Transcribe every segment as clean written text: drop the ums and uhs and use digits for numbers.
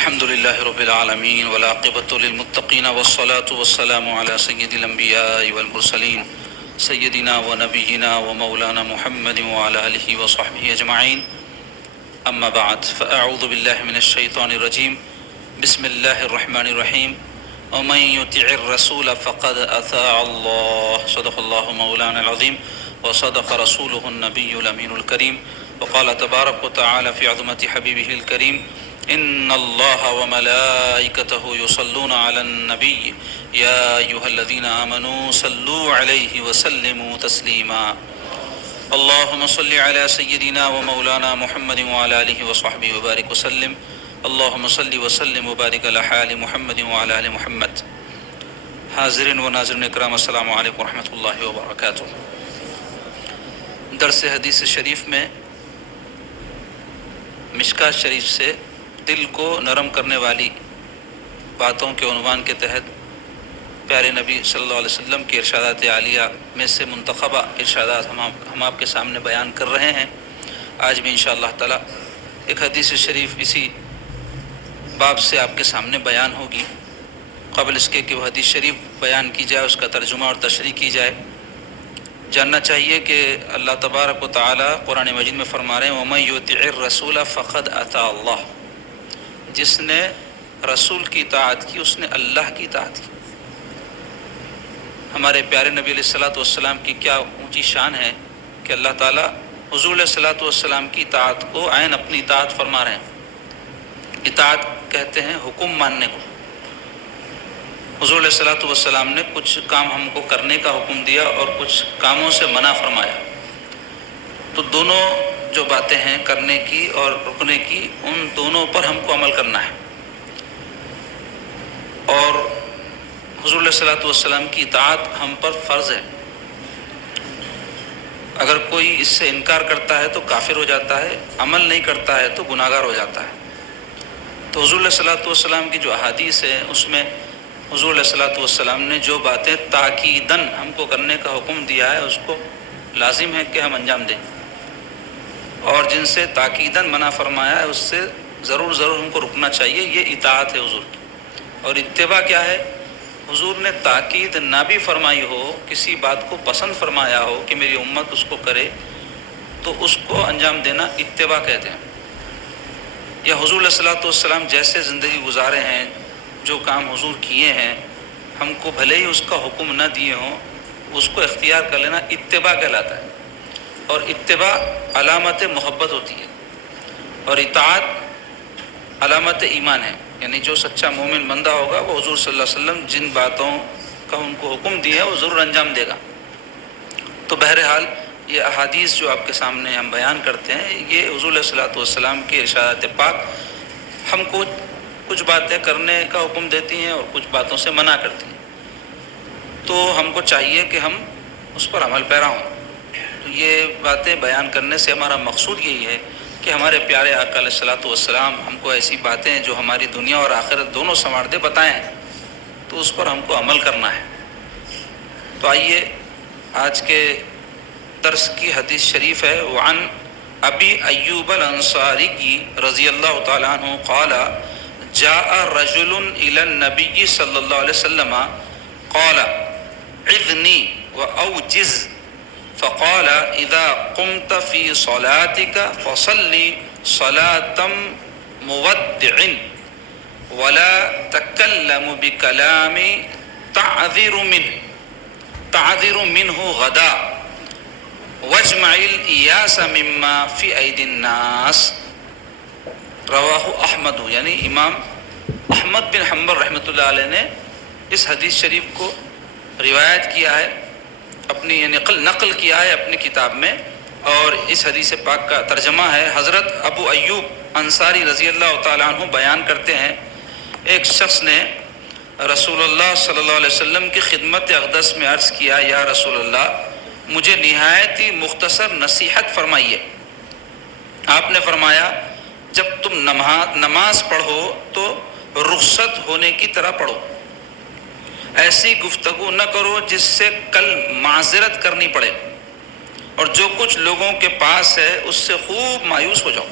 الحمد لله رب العالمين والعاقبة للمتقين والصلاة والسلام على سيد الأنبياء والمرسلين سيدنا ونبينا ومولانا محمد وعلى آله وصحبه أجمعين. أما بعد فأعوذ بالله من الشيطان الرجيم. بسم الله الرحمن الرحيم. ومن يطع الرسول فقد أطاع الله. صدق الله مولانا العظيم وصدق رسوله النبي الأمين الكريم. وقال تبارك وتعالى في عظمة حبيبه الكريم: إن الله وملائكته يصلون على النبي يا أيها الذين آمنوا صلوا عليه وسلموا تسليما. اللهم صل على سيدنا ومولانا محمد وعلى آله وصحبه وبارك وسلم. اللهم صل وسلم وبارك على حال محمد وعلى آل محمد. حاضرین و ناظرین اکرام، السلام علیکم ورحمۃ اللہ وبرکاتہ. درس حدیث شریف میں مشکات شریف سے دل کو نرم کرنے والی باتوں کے عنوان کے تحت پیارے نبی صلی اللہ علیہ وسلم کے ارشادات عالیہ میں سے منتخبہ ارشادات ہم آپ کے سامنے بیان کر رہے ہیں. آج بھی انشاءاللہ تعالی ایک حدیث شریف اسی باب سے آپ کے سامنے بیان ہوگی. قبل اس کے کہ وہ حدیث شریف بیان کی جائے، اس کا ترجمہ اور تشریح کی جائے، جاننا چاہیے کہ اللہ تبارک و تعالی قرآن مجید میں فرما رہے ہیں: وَمَن يُطِعِ الرَّسُولَ فَقَدْ أَطَاعَ اللَّهُ. جس نے رسول کی اطاعت کی اس نے اللہ کی اطاعت کی. ہمارے پیارے نبی علیہ الصلوۃ والسلام کی کیا اونچی شان ہے کہ اللہ تعالیٰ حضور علیہ الصلوۃ والسلام کی اطاعت کو عین اپنی اطاعت فرما رہے ہیں. اطاعت کہتے ہیں حکم ماننے کو. حضور علیہ الصلوۃ والسلام نے کچھ کام ہم کو کرنے کا حکم دیا اور کچھ کاموں سے منع فرمایا. تو دونوں جو باتیں ہیں کرنے کی اور رکنے کی، ان دونوں پر ہم کو عمل کرنا ہے. اور حضور علیہ الصلوۃ والسلام کی اطاعت ہم پر فرض ہے. اگر کوئی اس سے انکار کرتا ہے تو کافر ہو جاتا ہے، عمل نہیں کرتا ہے تو گناہگار ہو جاتا ہے. تو حضور علیہ الصلوۃ والسلام کی جو احادیث ہے اس میں حضور علیہ الصلوۃ والسلام نے جو باتیں تاکیداً ہم کو کرنے کا حکم دیا ہے اس کو لازم ہے کہ ہم انجام دیں، اور جن سے تاکیداً منع فرمایا ہے اس سے ضرور ہم کو رکنا چاہیے. یہ اطاعت ہے حضور کی. اور اتباع کیا ہے؟ حضور نے تاکید نہ بھی فرمائی ہو، کسی بات کو پسند فرمایا ہو کہ میری امت اس کو کرے، تو اس کو انجام دینا اتباع کہتے ہیں. یا حضور علیہ الصلوۃ والسلام جیسے زندگی گزارے ہیں، جو کام حضور کیے ہیں، ہم کو بھلے ہی اس کا حکم نہ دیے ہوں، اس کو اختیار کر لینا اتباع کہلاتا ہے. اور اتباع علامت محبت ہوتی ہے، اور اطاعت علامت ایمان ہے. یعنی جو سچا مومن بندہ ہوگا وہ حضور صلی اللہ علیہ وسلم جن باتوں کا ان کو حکم دیا ہے وہ ضرور انجام دے گا. تو بہرحال یہ احادیث جو آپ کے سامنے ہم بیان کرتے ہیں، یہ حضور علیہ الصلوۃ والسلام کے ارشادات پاک ہم کو کچھ باتیں کرنے کا حکم دیتی ہیں اور کچھ باتوں سے منع کرتی ہیں. تو ہم کو چاہیے کہ ہم اس پر عمل پیرا ہوں. تو یہ باتیں بیان کرنے سے ہمارا مقصود یہی ہے کہ ہمارے پیارے آقا علیہ الصلوۃ والسلام ہم کو ایسی باتیں جو ہماری دنیا اور آخرت دونوں سنوار دے بتائیں ہیں، تو اس پر ہم کو عمل کرنا ہے. تو آئیے آج کے درس کی حدیث شریف ہے. وعن ابی ایوب الانصاری رضی اللہ تعالیٰ عنہ قال: جاء رجل الى النبی صلی اللہ علیہ وسلم قال: عظنی واوجز. فقال: اذا قمت في صلاتك فصل صلاة مودع ولا تكلم بكلام تعذر منه غدا واجمع الإياس مما في أيدي الناس. رواہ احمد. یعنی امام احمد بن حنبل رحمۃ اللہ علیہ نے اس حدیث شریف کو روایت کیا ہے، اپنی نقل کیا ہے اپنی کتاب میں. اور اس حدیث پاک کا ترجمہ ہے. حضرت ابو ایوب انصاری رضی اللہ تعالیٰ عنہ بیان کرتے ہیں، ایک شخص نے رسول اللہ صلی اللہ علیہ وسلم کی خدمت اقدس میں عرض کیا: یا رسول اللہ، مجھے نہایت ہی مختصر نصیحت فرمائیے. آپ نے فرمایا: جب تم نماز پڑھو تو رخصت ہونے کی طرح پڑھو. ایسی گفتگو نہ کرو جس سے کل معذرت کرنی پڑے، اور جو کچھ لوگوں کے پاس ہے اس سے خوب مایوس ہو جاؤ.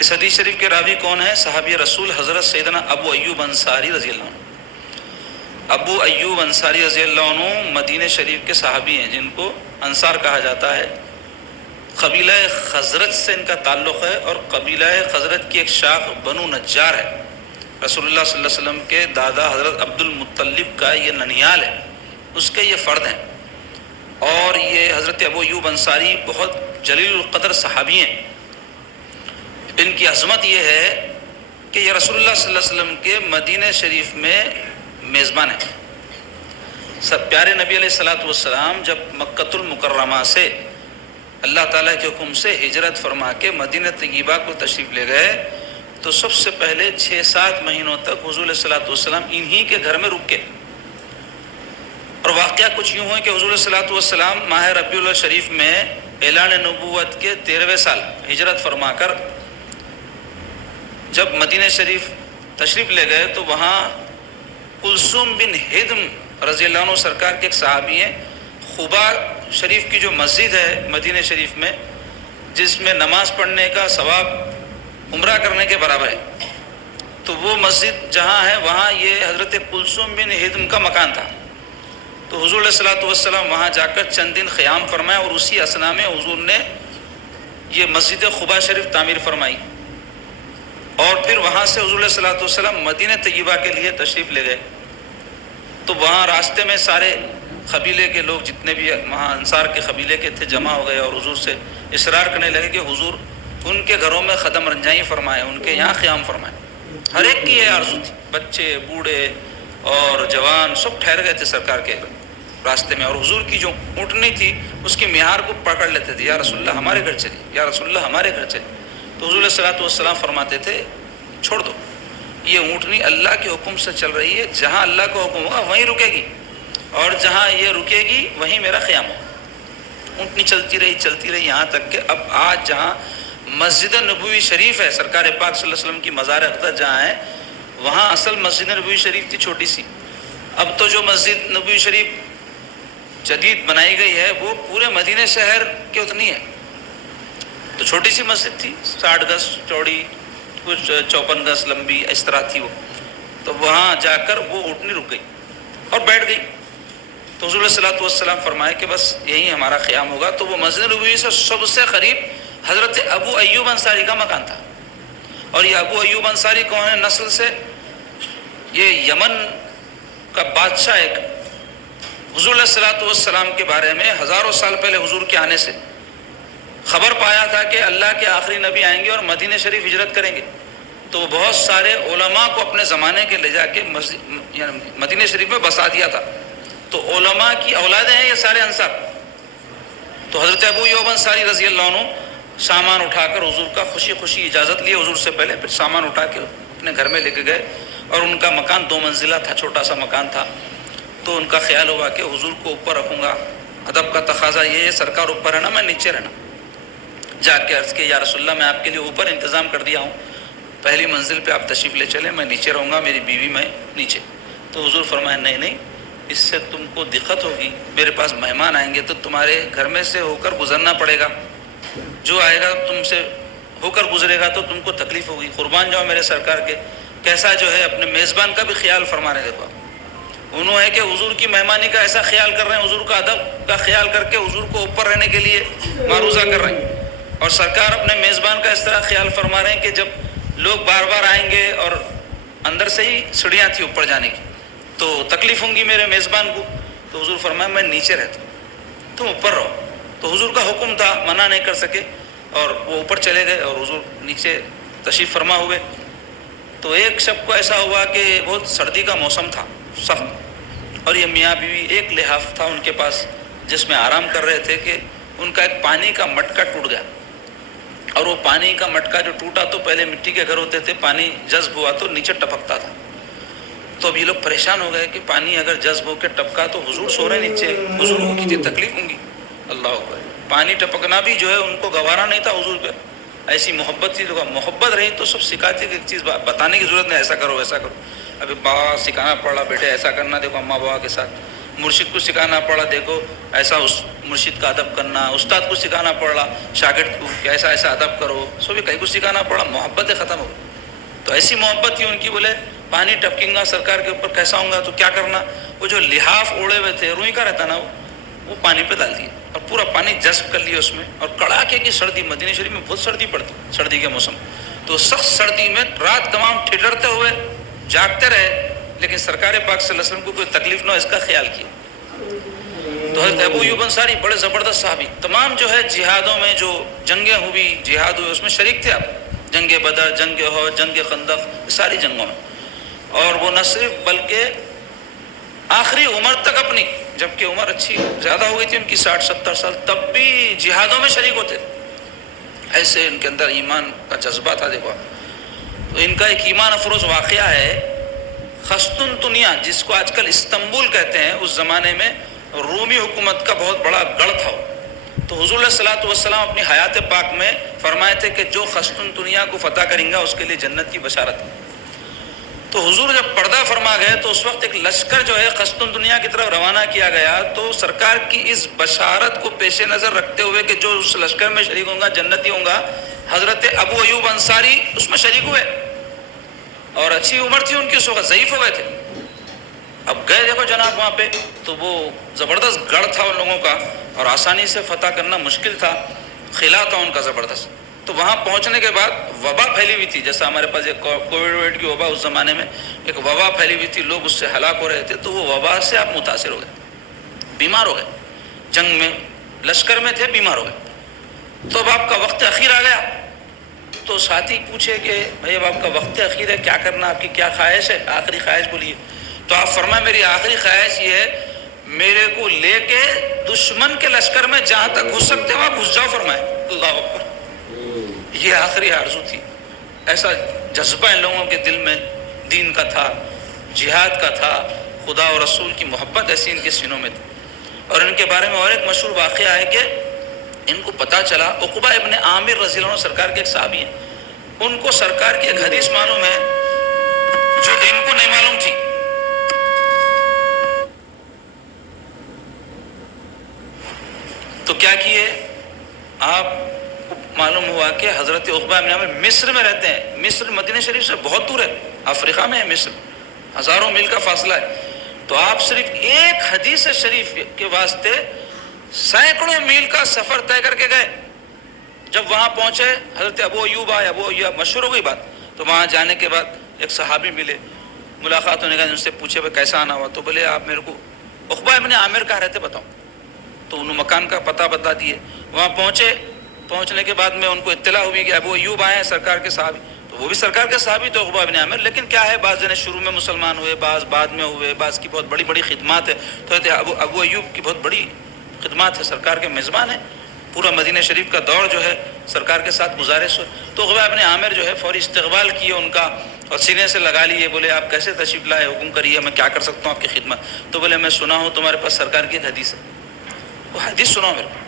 اس حدیث شریف کے راوی کون ہیں؟ صحابی رسول حضرت سیدنا ابو ایوب انصاری رضی اللہ عنہ۔ ابو ایوب انصاری رضی اللہ عنہ مدینہ شریف کے صحابی ہیں جن کو انصار کہا جاتا ہے۔ قبیلہ خزرج سے ان کا تعلق ہے، اور قبیلہ خزرج کی ایک شاخ بنو نجار ہے۔ رسول اللہ صلی اللہ علیہ وسلم کے دادا حضرت عبد المطلب کا یہ ننیال ہے، اس کے یہ فرد ہیں۔ اور یہ حضرت ابو ایوب انصاری بہت جلیل القدر صحابی ہیں۔ ان کی عظمت یہ ہے کہ یہ رسول اللہ صلی اللہ علیہ وسلم کے مدینہ شریف میں میزبان ہیں۔ سب پیارے نبی علیہ الصلوۃ والسلام جب مکۃ المکرمہ سے اللہ تعالیٰ کے حکم سے ہجرت فرما کے مدینہ طیبہ کو تشریف لے گئے تو سب سے پہلے 6-7 مہینوں تک حضور علیہ الصلوۃ والسلام انہی کے گھر میں رک گئے۔ اور واقعہ کچھ یوں ہے کہ حضور علیہ الصلوۃ والسلام ماہ ربیع الاول شریف میں اعلان نبوت کے 13ویں سال ہجرت فرما کر جب مدینہ شریف تشریف لے گئے تو وہاں کلثوم بن ہدم رضی اللہ عنہ سرکار کے ایک صحابی ہیں۔ قباء شریف کی جو مسجد ہے مدینہ شریف میں، جس میں نماز پڑھنے کا ثواب عمرہ کرنے کے برابر ہے، تو وہ مسجد جہاں ہے وہاں یہ حضرت کلثوم بن ہدم کا مکان تھا۔ تو حضور علیہ الصلوۃ والسلام وہاں جا کر چند دن قیام فرمائے، اور اسی اثنا میں حضور نے یہ مسجد قباء شریف تعمیر فرمائی، اور پھر وہاں سے حضور علیہ الصلوۃ والسلام مدینہ طیبہ کے لیے تشریف لے گئے۔ تو وہاں راستے میں سارے قبیلے کے لوگ جتنے بھی وہاں انصار کے قبیلے کے تھے جمع ہو گئے، اور حضور سے اصرار کرنے لگے کہ حضور ان کے گھروں میں قدم رنجائی فرمائے، ان کے یہاں قیام فرمائے۔ ہر ایک کی یہ آرزو تھی، بچے بوڑھے اور جوان سب ٹھہر گئے تھے سرکار کے راستے میں، اور حضور کی جو اونٹنی تھی اس کی مہار کو پکڑ لیتے تھے، یا رسول اللہ ہمارے گھر چلیے، یا رسول اللہ ہمارے گھر چلیے۔ تو حضور علیہ الصلوۃ والسلام فرماتے تھے چھوڑ دو، یہ اونٹنی اللہ کے حکم سے چل رہی ہے، جہاں اللہ کا حکم ہوگا وہیں رکے گی، اور جہاں یہ رکے گی وہیں میرا قیام ہوگا۔ اونٹنی چلتی رہی یہاں تک کہ اب آج جہاں مسجد نبوی شریف ہے، سرکار پاک صلی اللہ علیہ وسلم کی مزار اقدس جہاں ہے، وہاں اصل مسجد نبوی شریف تھی چھوٹی سی۔ اب تو جو مسجد نبوی شریف جدید بنائی گئی ہے وہ پورے مدینہ شہر کے اتنی ہے، تو چھوٹی سی مسجد تھی، 60 گز چوڑی، کچھ 54 گز لمبی، اس طرح تھی وہ۔ تو وہاں جا کر وہ اونٹنی رک گئی اور بیٹھ گئی۔ تو حضور علیہ الصلوۃ والسلام فرمائے کہ بس یہی ہمارا قیام ہوگا۔ تو وہ مسجد نبوی سے سب سے قریب حضرت ابو ایوب انصاری کا مکان تھا۔ اور یہ ابو ایوب انصاری کون ہے نسل سے؟ یہ یمن کا بادشاہ ایک حضور علیہ الصلوۃ والسلام کے بارے میں ہزاروں سال پہلے حضور کے آنے سے خبر پایا تھا کہ اللہ کے آخری نبی آئیں گے اور مدینہ شریف ہجرت کریں گے، تو بہت سارے علماء کو اپنے زمانے کے لے جا کے مدینہ شریف میں بسا دیا تھا۔ تو علماء کی اولادیں ہیں یہ سارے انصار۔ تو حضرت ابو ایوب انصاری رضی اللہ عنہ سامان اٹھا کر حضور کا خوشی خوشی اجازت لیے حضور سے پہلے، پھر سامان اٹھا کے اپنے گھر میں لے کے گئے، اور ان کا مکان 2 منزلہ تھا، چھوٹا سا مکان تھا۔ تو ان کا خیال ہوا کہ حضور کو اوپر رکھوں گا، ادب کا تقاضا یہ ہے سرکار اوپر رہنا، میں نیچے رہنا۔ جا کے عرض کہ یا رسول اللہ میں آپ کے لیے اوپر انتظام کر دیا ہوں، پہلی منزل پہ آپ تشریف لے چلیں، میں نیچے رہوں گا، میری بیوی میں نیچے۔ تو حضور فرمایا نہیں، اس سے تم کو دقت ہوگی، میرے پاس مہمان آئیں گے تو تمہارے گھر میں سے ہو کر گزرنا پڑے گا، جو آئے گا تم سے ہو کر گزرے گا تو تم کو تکلیف ہوگی، قربان جاؤ میرے سرکار کے۔ کیسا جو ہے اپنے میزبان کا بھی خیال فرما رہے تھے، انہوں ہے کہ حضور کی مہمانی کا ایسا خیال کر رہے ہیں، حضور کا ادب کا خیال کر کے حضور کو اوپر رہنے کے لیے معروضہ کر رہے ہیں، اور سرکار اپنے میزبان کا اس طرح خیال فرما رہے ہیں کہ جب لوگ بار بار آئیں گے اور اندر سے ہی سیڑھیاں تھی اوپر جانے کی تو تکلیف ہوں گی میرے میزبان کو۔ تو حضور فرمایا میں نیچے رہتا ہوں، تم اوپر رہو۔ تو حضور کا حکم تھا، منع نہیں کر سکے، اور وہ اوپر چلے گئے اور حضور نیچے تشریف فرما ہوئے۔ تو ایک شب کو ایسا ہوا کہ بہت سردی کا موسم تھا سخت، اور یہ میاں بیوی ایک لحاف تھا ان کے پاس جس میں آرام کر رہے تھے کہ ان کا ایک پانی کا مٹکا ٹوٹ گیا، اور وہ پانی کا مٹکا جو ٹوٹا تو پہلے مٹی کے گھر ہوتے تھے، پانی جذب ہوا تو نیچے ٹپکتا تھا۔ تو اب یہ لوگ پریشان ہو گئے کہ پانی اگر جذب ہو کے ٹپکا تو حضور سو رہے نیچے، حضور کو کتنی تکلیف ہوں گی۔ اللہ اکبر، پانی ٹپکنا بھی جو ہے ان کو گوارا نہیں تھا حضور پہ، ایسی محبت تھی۔ تو محبت رہی تو سب سکھاتی کہ ایک چیز بتانے کی ضرورت نہیں، ایسا کرو ایسا کرو، ابھی بابا سکھانا پڑا بیٹے ایسا کرنا، دیکھو اماں بابا کے ساتھ مرشد کو سکھانا پڑا، دیکھو ایسا اس مرشد کا ادب کرنا، استاد کو سکھانا پڑا شاگرد کو کہ ایسا ایسا ادب کرو، سو بھی کئی کو سکھانا پڑا، محبتیں ختم ہو گئی. تو ایسی محبت تھی ان کی، بولے پانی ٹپکیں گا سرکار کے اوپر کیسا ہوں گا تو کیا کرنا، وہ جو لحاف اوڑے ہوئے تھے روئی کا رہتا نا وہ پانی پہ ڈال دیے اور پورا پانی جذب کر لیا اس میں، اور کڑاکے کی سردی، مدینہ شریف میں بہت سردی پڑتی سردی کے موسم، تو سخت سردی میں رات تمام ٹھٹرتے ہوئے جاگتے رہے، لیکن سرکار پاک صلی اللہ علیہ وسلم کو کوئی تکلیف نہ ہو اس کا خیال کیا. تو حضرت ابو ایوب انصاری بڑے زبردست صحابی، تمام جو ہے جہادوں میں جو جنگیں ہوئی، جہاد ہوئے، اس میں شریک تھے آپ، جنگ بدر، جنگ احد، جنگ خندق، ساری جنگوں میں. اور وہ نہ صرف بلکہ آخری عمر تک اپنی، جبکہ عمر اچھی زیادہ ہو گئی تھی ان کی 60-70 سال، تب بھی جہادوں میں شریک ہوتے تھے. ایسے ان کے اندر ایمان کا جذبہ تھا. دیکھو تو ان کا ایک ایمان افروز واقعہ ہے، قسطنطنیہ جس کو آج کل استنبول کہتے ہیں، اس زمانے میں رومی حکومت کا بہت بڑا گڑھ تھا. تو حضور علیہ الصلوۃ والسلام اپنی حیات پاک میں فرمائے تھے کہ جو قسطنطنیہ کو فتح کریں گا اس کے لیے جنت کی بشارت ہے. تو حضور جب پردہ فرما گئے تو اس وقت ایک لشکر جو ہے قسطنطنیہ کی طرف روانہ کیا گیا. تو سرکار کی اس بشارت کو پیش نظر رکھتے ہوئے کہ جو اس لشکر میں شریک ہوں گا جنتی ہوں گا، حضرت ابو ایوب انصاری اس میں شریک ہوئے، اور اچھی عمر تھی ان کی، اس وقت ضعیف ہو گئے تھے. اب گئے دیکھو جناب وہاں پہ، تو وہ زبردست گڑھ تھا ان لوگوں کا، اور آسانی سے فتح کرنا مشکل تھا، خلا تھا ان کا زبردست. تو وہاں پہنچنے کے بعد وبا پھیلی ہوئی تھی، جیسا ہمارے پاس ایک کووڈ کی وبا اس زمانے میں ایک وبا پھیلی ہوئی تھی، لوگ اس سے ہلاک ہو رہے تھے. تو وہ وبا سے آپ متاثر ہو گئے، بیمار ہو گئے، جنگ میں لشکر میں تھے، بیمار ہو گئے. تو اب آپ کا وقت اخیر آ گیا. تو ساتھی پوچھے کہ بھائی اب آپ کا وقت اخیر ہے، کیا کرنا، آپ کی کیا خواہش ہے، آخری خواہش بولیے. تو آپ فرمائیں میری آخری خواہش یہ ہے میرے کو لے کے دشمن کے لشکر میں جہاں تک گھس سکتے وہاں گھس جاؤ. فرمائیں اللہ اکبر، یہ آخری آرزو تھی. ایسا جذبہ ان لوگوں کے دل میں دین کا تھا، جہاد کا تھا، خدا اور رسول کی محبت ایسی ان کے سینوں میں تھی. اور ان کے بارے میں اور ایک مشہور واقعہ ہے کہ ان کو پتہ چلا، عقبہ ابن عامر رضی اللہ عنہ سرکار کے ایک صحابی ہیں، ان کو سرکار کی ایک حدیث معلوم ہے جو ان کو نہیں معلوم تھی. تو کیا کیے آپ، معلوم ہوا کہ حضرت عقبہ ابن عامر مصر میں رہتے ہیں. مصر مدینہ شریف سے بہت دور ہے، افریقہ میں ہے مصر، ہزاروں میل کا فاصلہ ہے. تو آپ صرف ایک حدیث شریف کے واسطے سینکڑوں میل کا سفر طے کر کے گئے. جب وہاں پہنچے حضرت ابو ایوب آئے، ابو ایوب مشہور ہو گئی بات. تو وہاں جانے کے بعد ایک صحابی ملے، ملاقات ہونے کا، ان سے پوچھے بھائی کیسا آنا ہوا. تو بولے آپ میرے کو عقبہ ابن عامر کہاں رہتے بتاؤ. تو انہوں مکان کا پتہ بتا دیے. وہاں پہنچنے کے بعد میں ان کو اطلاع ہوئی کہ ابو ایوب آئے ہیں سرکار کے صحابی. تو وہ بھی سرکار کے صحابی تو عقبہ ابن عامر، لیکن کیا ہے بعض جنے شروع میں مسلمان ہوئے، بعض بعد میں ہوئے، بعض کی بہت بڑی بڑی خدمات ہے. تو ابو ایوب کی بہت بڑی خدمات ہے، سرکار کے میزبان ہیں، پورا مدینہ شریف کا دور جو ہے سرکار کے ساتھ گزارے سو. تو عقبہ ابن عامر جو ہے فوری استقبال کیے ان کا اور سینے سے لگا لیے. بولے آپ کیسے تشریف لائے، حکم کریے، میں کیا کر سکتا ہوں آپ کی خدمت. تو بولے میں سنا ہوں تمہارے پاس سرکار کی ایک حدیث ہے. وہ حدیث سناؤ میرے کو،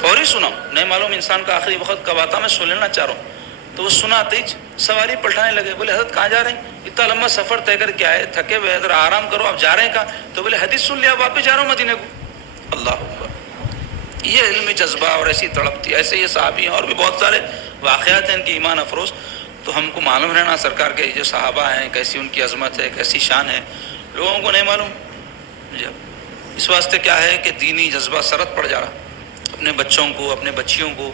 فوری سناؤ، نہیں معلوم انسان کا آخری وقت کب آتا، میں سن لینا چاہ رہا ہوں. تو وہ سناتے ہی سواری پلٹانے لگے. بولے حضرت کہاں جا رہے ہیں، اتنا لمبا سفر طے کر کے آئے، تھکے ہوئے، ذرا آرام کرو، آپ جا رہے ہیں کہاں. تو بولے حدیث سن لیا، واپس جا رہا ہوں مدینے کو. اللہ اکبر، یہ علمی جذبہ اور ایسی تڑپ تھی. ایسے یہ صحابی ہیں اور بھی بہت سارے واقعات ہیں ان کی ایمان افروز. تو ہم کو معلوم رہنا سرکار کے جو صحابہ ہیں کیسی ان کی عظمت ہے، کیسی شان ہے، لوگوں کو نہیں معلوم. اس واسطے کیا ہے کہ دینی جذبہ سرد پڑ جا رہا. اپنے بچوں کو، اپنے بچیوں کو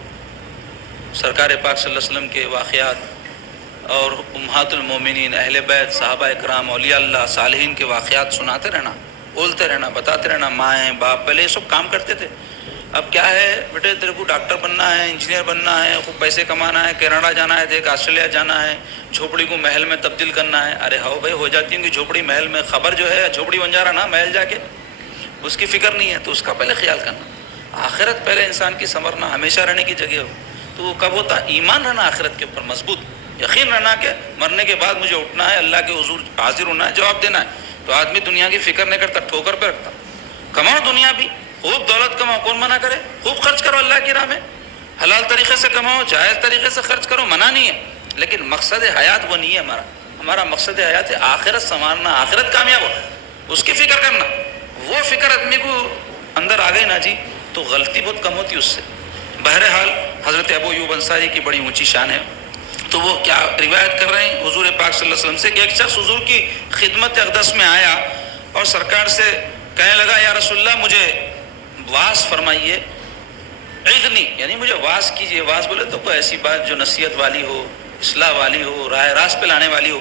سرکار پاک صلی اللہ علیہ وسلم کے واقعات اور امہات المومنین، اہل بیت، صحابہ اکرام، اولیاء اللہ، صالحین کے واقعات سناتے رہنا، بولتے رہنا، بتاتے رہنا. مائیں باپ پہلے یہ سب کام کرتے تھے. اب کیا ہے بیٹے تیرے کو ڈاکٹر بننا ہے، انجینئر بننا ہے، خوب پیسے کمانا ہے، کینیڈا جانا ہے، دیکھ آسٹریلیا جانا ہے، جھوپڑی کو محل میں تبدیل کرنا ہے. ارے ہاؤ بھائی، ہو جاتی ہوں کہ جھوپڑی محل میں، خبر جو ہے جھوپڑی بن جا رہا نا محل جا کے، اس کی فکر نہیں ہے. تو اس کا پہلے خیال کرنا. آخرت پہلے انسان کی سنورنا، ہمیشہ رہنے کی جگہ ہو. تو وہ کب ہوتا؟ ایمان رہنا آخرت کے اوپر مضبوط، یقین رہنا کہ مرنے کے بعد مجھے اٹھنا ہے، اللہ کے حضور حاضر ہونا ہے، جواب دینا ہے. تو آدمی دنیا کی فکر نہیں کرتا، ٹھوکر پہ رکھتا. کماؤ دنیا بھی، خوب دولت کماؤ، کون منع کرے، خوب خرچ کرو اللہ کی راہ میں، حلال طریقے سے کماؤ، جائز طریقے سے خرچ کرو، منع نہیں ہے. لیکن مقصد حیات وہ نہیں ہے ہمارا مقصد حیات ہے آخرت سنوارنا، آخرت کامیاب ہو، اس کی فکر کرنا. وہ فکر آدمی کو اندر آ گئی نا جی تو غلطی بہت کم ہوتی اس سے. بہرحال حضرت ابو ایوب انصاری کی بڑی اونچی شان ہے. تو وہ کیا روایت کر رہے ہیں حضور پاک صلی اللہ علیہ وسلم سے کہ ایک شخص حضور کی خدمت اقدس میں آیا اور سرکار سے کہنے لگا یا رسول اللہ مجھے واعظ فرمائیے، عظنی یعنی مجھے واعظ کیجیے. واعظ بولے تو کوئی ایسی بات جو نصیحت والی ہو، اصلاح والی ہو، راہ راست پہ لانے والی ہو.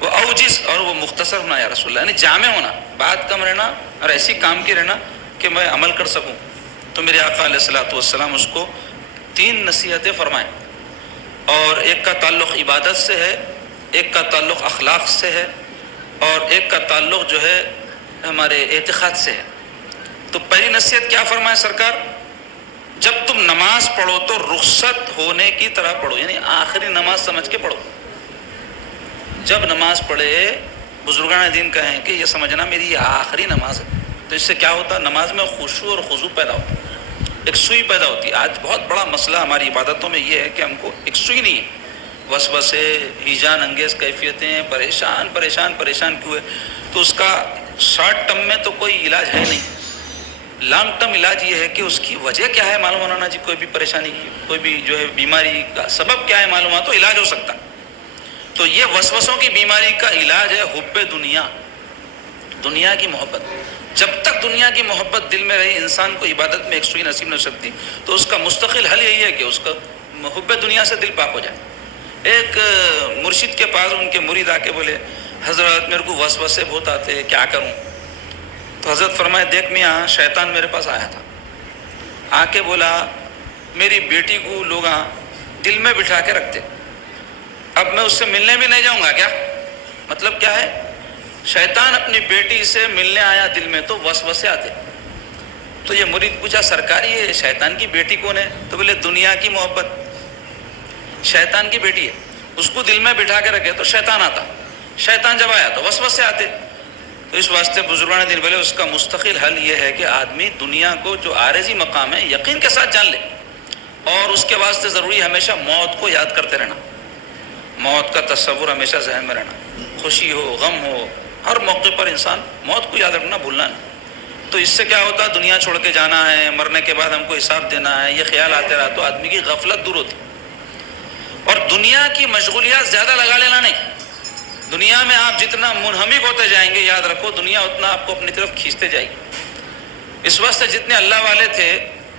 وہ اوجز اور وہ مختصر ہونا یا رسول اللہ، یعنی جامع ہونا، بات کم رہنا اور ایسی کام کی رہنا کہ میں عمل کر سکوں. تو میرے آقا علیہ الصلوۃ والسلام اس کو 3 نصیحتیں فرمائیں، اور ایک کا تعلق عبادت سے ہے، ایک کا تعلق اخلاق سے ہے، اور ایک کا تعلق جو ہے ہمارے اعتقاد سے ہے. تو پہلی نصیحت کیا فرمائے سرکار؟ جب تم نماز پڑھو تو رخصت ہونے کی طرح پڑھو، یعنی آخری نماز سمجھ کے پڑھو. جب نماز پڑھے بزرگان دین کہیں کہ یہ سمجھنا میری یہ آخری نماز ہے. تو اس سے کیا ہوتا؟ نماز میں خشوع اور خضوع پیدا ہوتا ہے، ایک سوئی پیدا ہوتی ہے. آج بہت بڑا مسئلہ ہماری عبادتوں میں یہ ہے کہ ہم کو ایک سوئی نہیں ہے، وسوسے، ہیجان انگیز کیفیتیں، پریشان کیوں ہے. تو اس کا شارٹ ٹرم میں تو کوئی علاج ہے نہیں. لانگ ٹرم علاج یہ ہے کہ اس کی وجہ کیا ہے معلوم ہونا نا جی. کوئی بھی پریشانی کی، کوئی بھی جو ہے بیماری کا سبب کیا ہے معلوم ہوا تو علاج ہو سکتا. تو یہ وسوسوں کی بیماری کا علاج ہے حب دنیا، دنیا کی محبت. جب تک دنیا کی محبت دل میں رہی انسان کو عبادت میں ایک سوئی نصیب نہ ہو سکتی. تو اس کا مستقل حل یہی ہے کہ اس کا حب دنیا سے دل پاک ہو جائے. ایک مرشد کے پاس ان کے مرید آ کے بولے حضرت میرے کو وسوسے بہت آتے، کیا کروں؟ تو حضرت فرمائے دیکھ میاں شیطان میرے پاس آیا تھا، آ کے بولا میری بیٹی کو لوگ دل میں بٹھا کے رکھتے، اب میں اس سے ملنے بھی نہیں جاؤں گا کیا؟ مطلب کیا ہے؟ شیطان اپنی بیٹی سے ملنے آیا دل میں تو وسوسے آتے. تو یہ مرید پوچھا سرکار یہ شیطان کی بیٹی کون ہے؟ تو بولے دنیا کی محبت شیطان کی بیٹی ہے، اس کو دل میں بٹھا کے رکھے تو شیطان آتا، شیطان جب آیا تو وسوسے آتے. تو اس واسطے بزرگان دین بولے اس کا مستقل حل یہ ہے کہ آدمی دنیا کو جو عارضی مقام ہے یقین کے ساتھ جان لے، اور اس کے واسطے ضروری ہمیشہ موت کو یاد کرتے رہنا، موت کا تصور ہمیشہ ذہن میں رہنا. خوشی ہو، غم ہو، ہر موقع پر انسان موت کو یاد رکھنا بھولنا نہیں. تو اس سے کیا ہوتا؟ دنیا چھوڑ کے جانا ہے، مرنے کے بعد ہم کو حساب دینا ہے، یہ خیال آتے رہا تو آدمی کی غفلت دور ہوتی. اور دنیا کی مشغولیات زیادہ لگا لینا نہیں. دنیا میں آپ جتنا منہمک ہوتے جائیں گے یاد رکھو دنیا اتنا آپ کو اپنی طرف کھینچتے جائے گی. اس واسطے جتنے اللہ والے تھے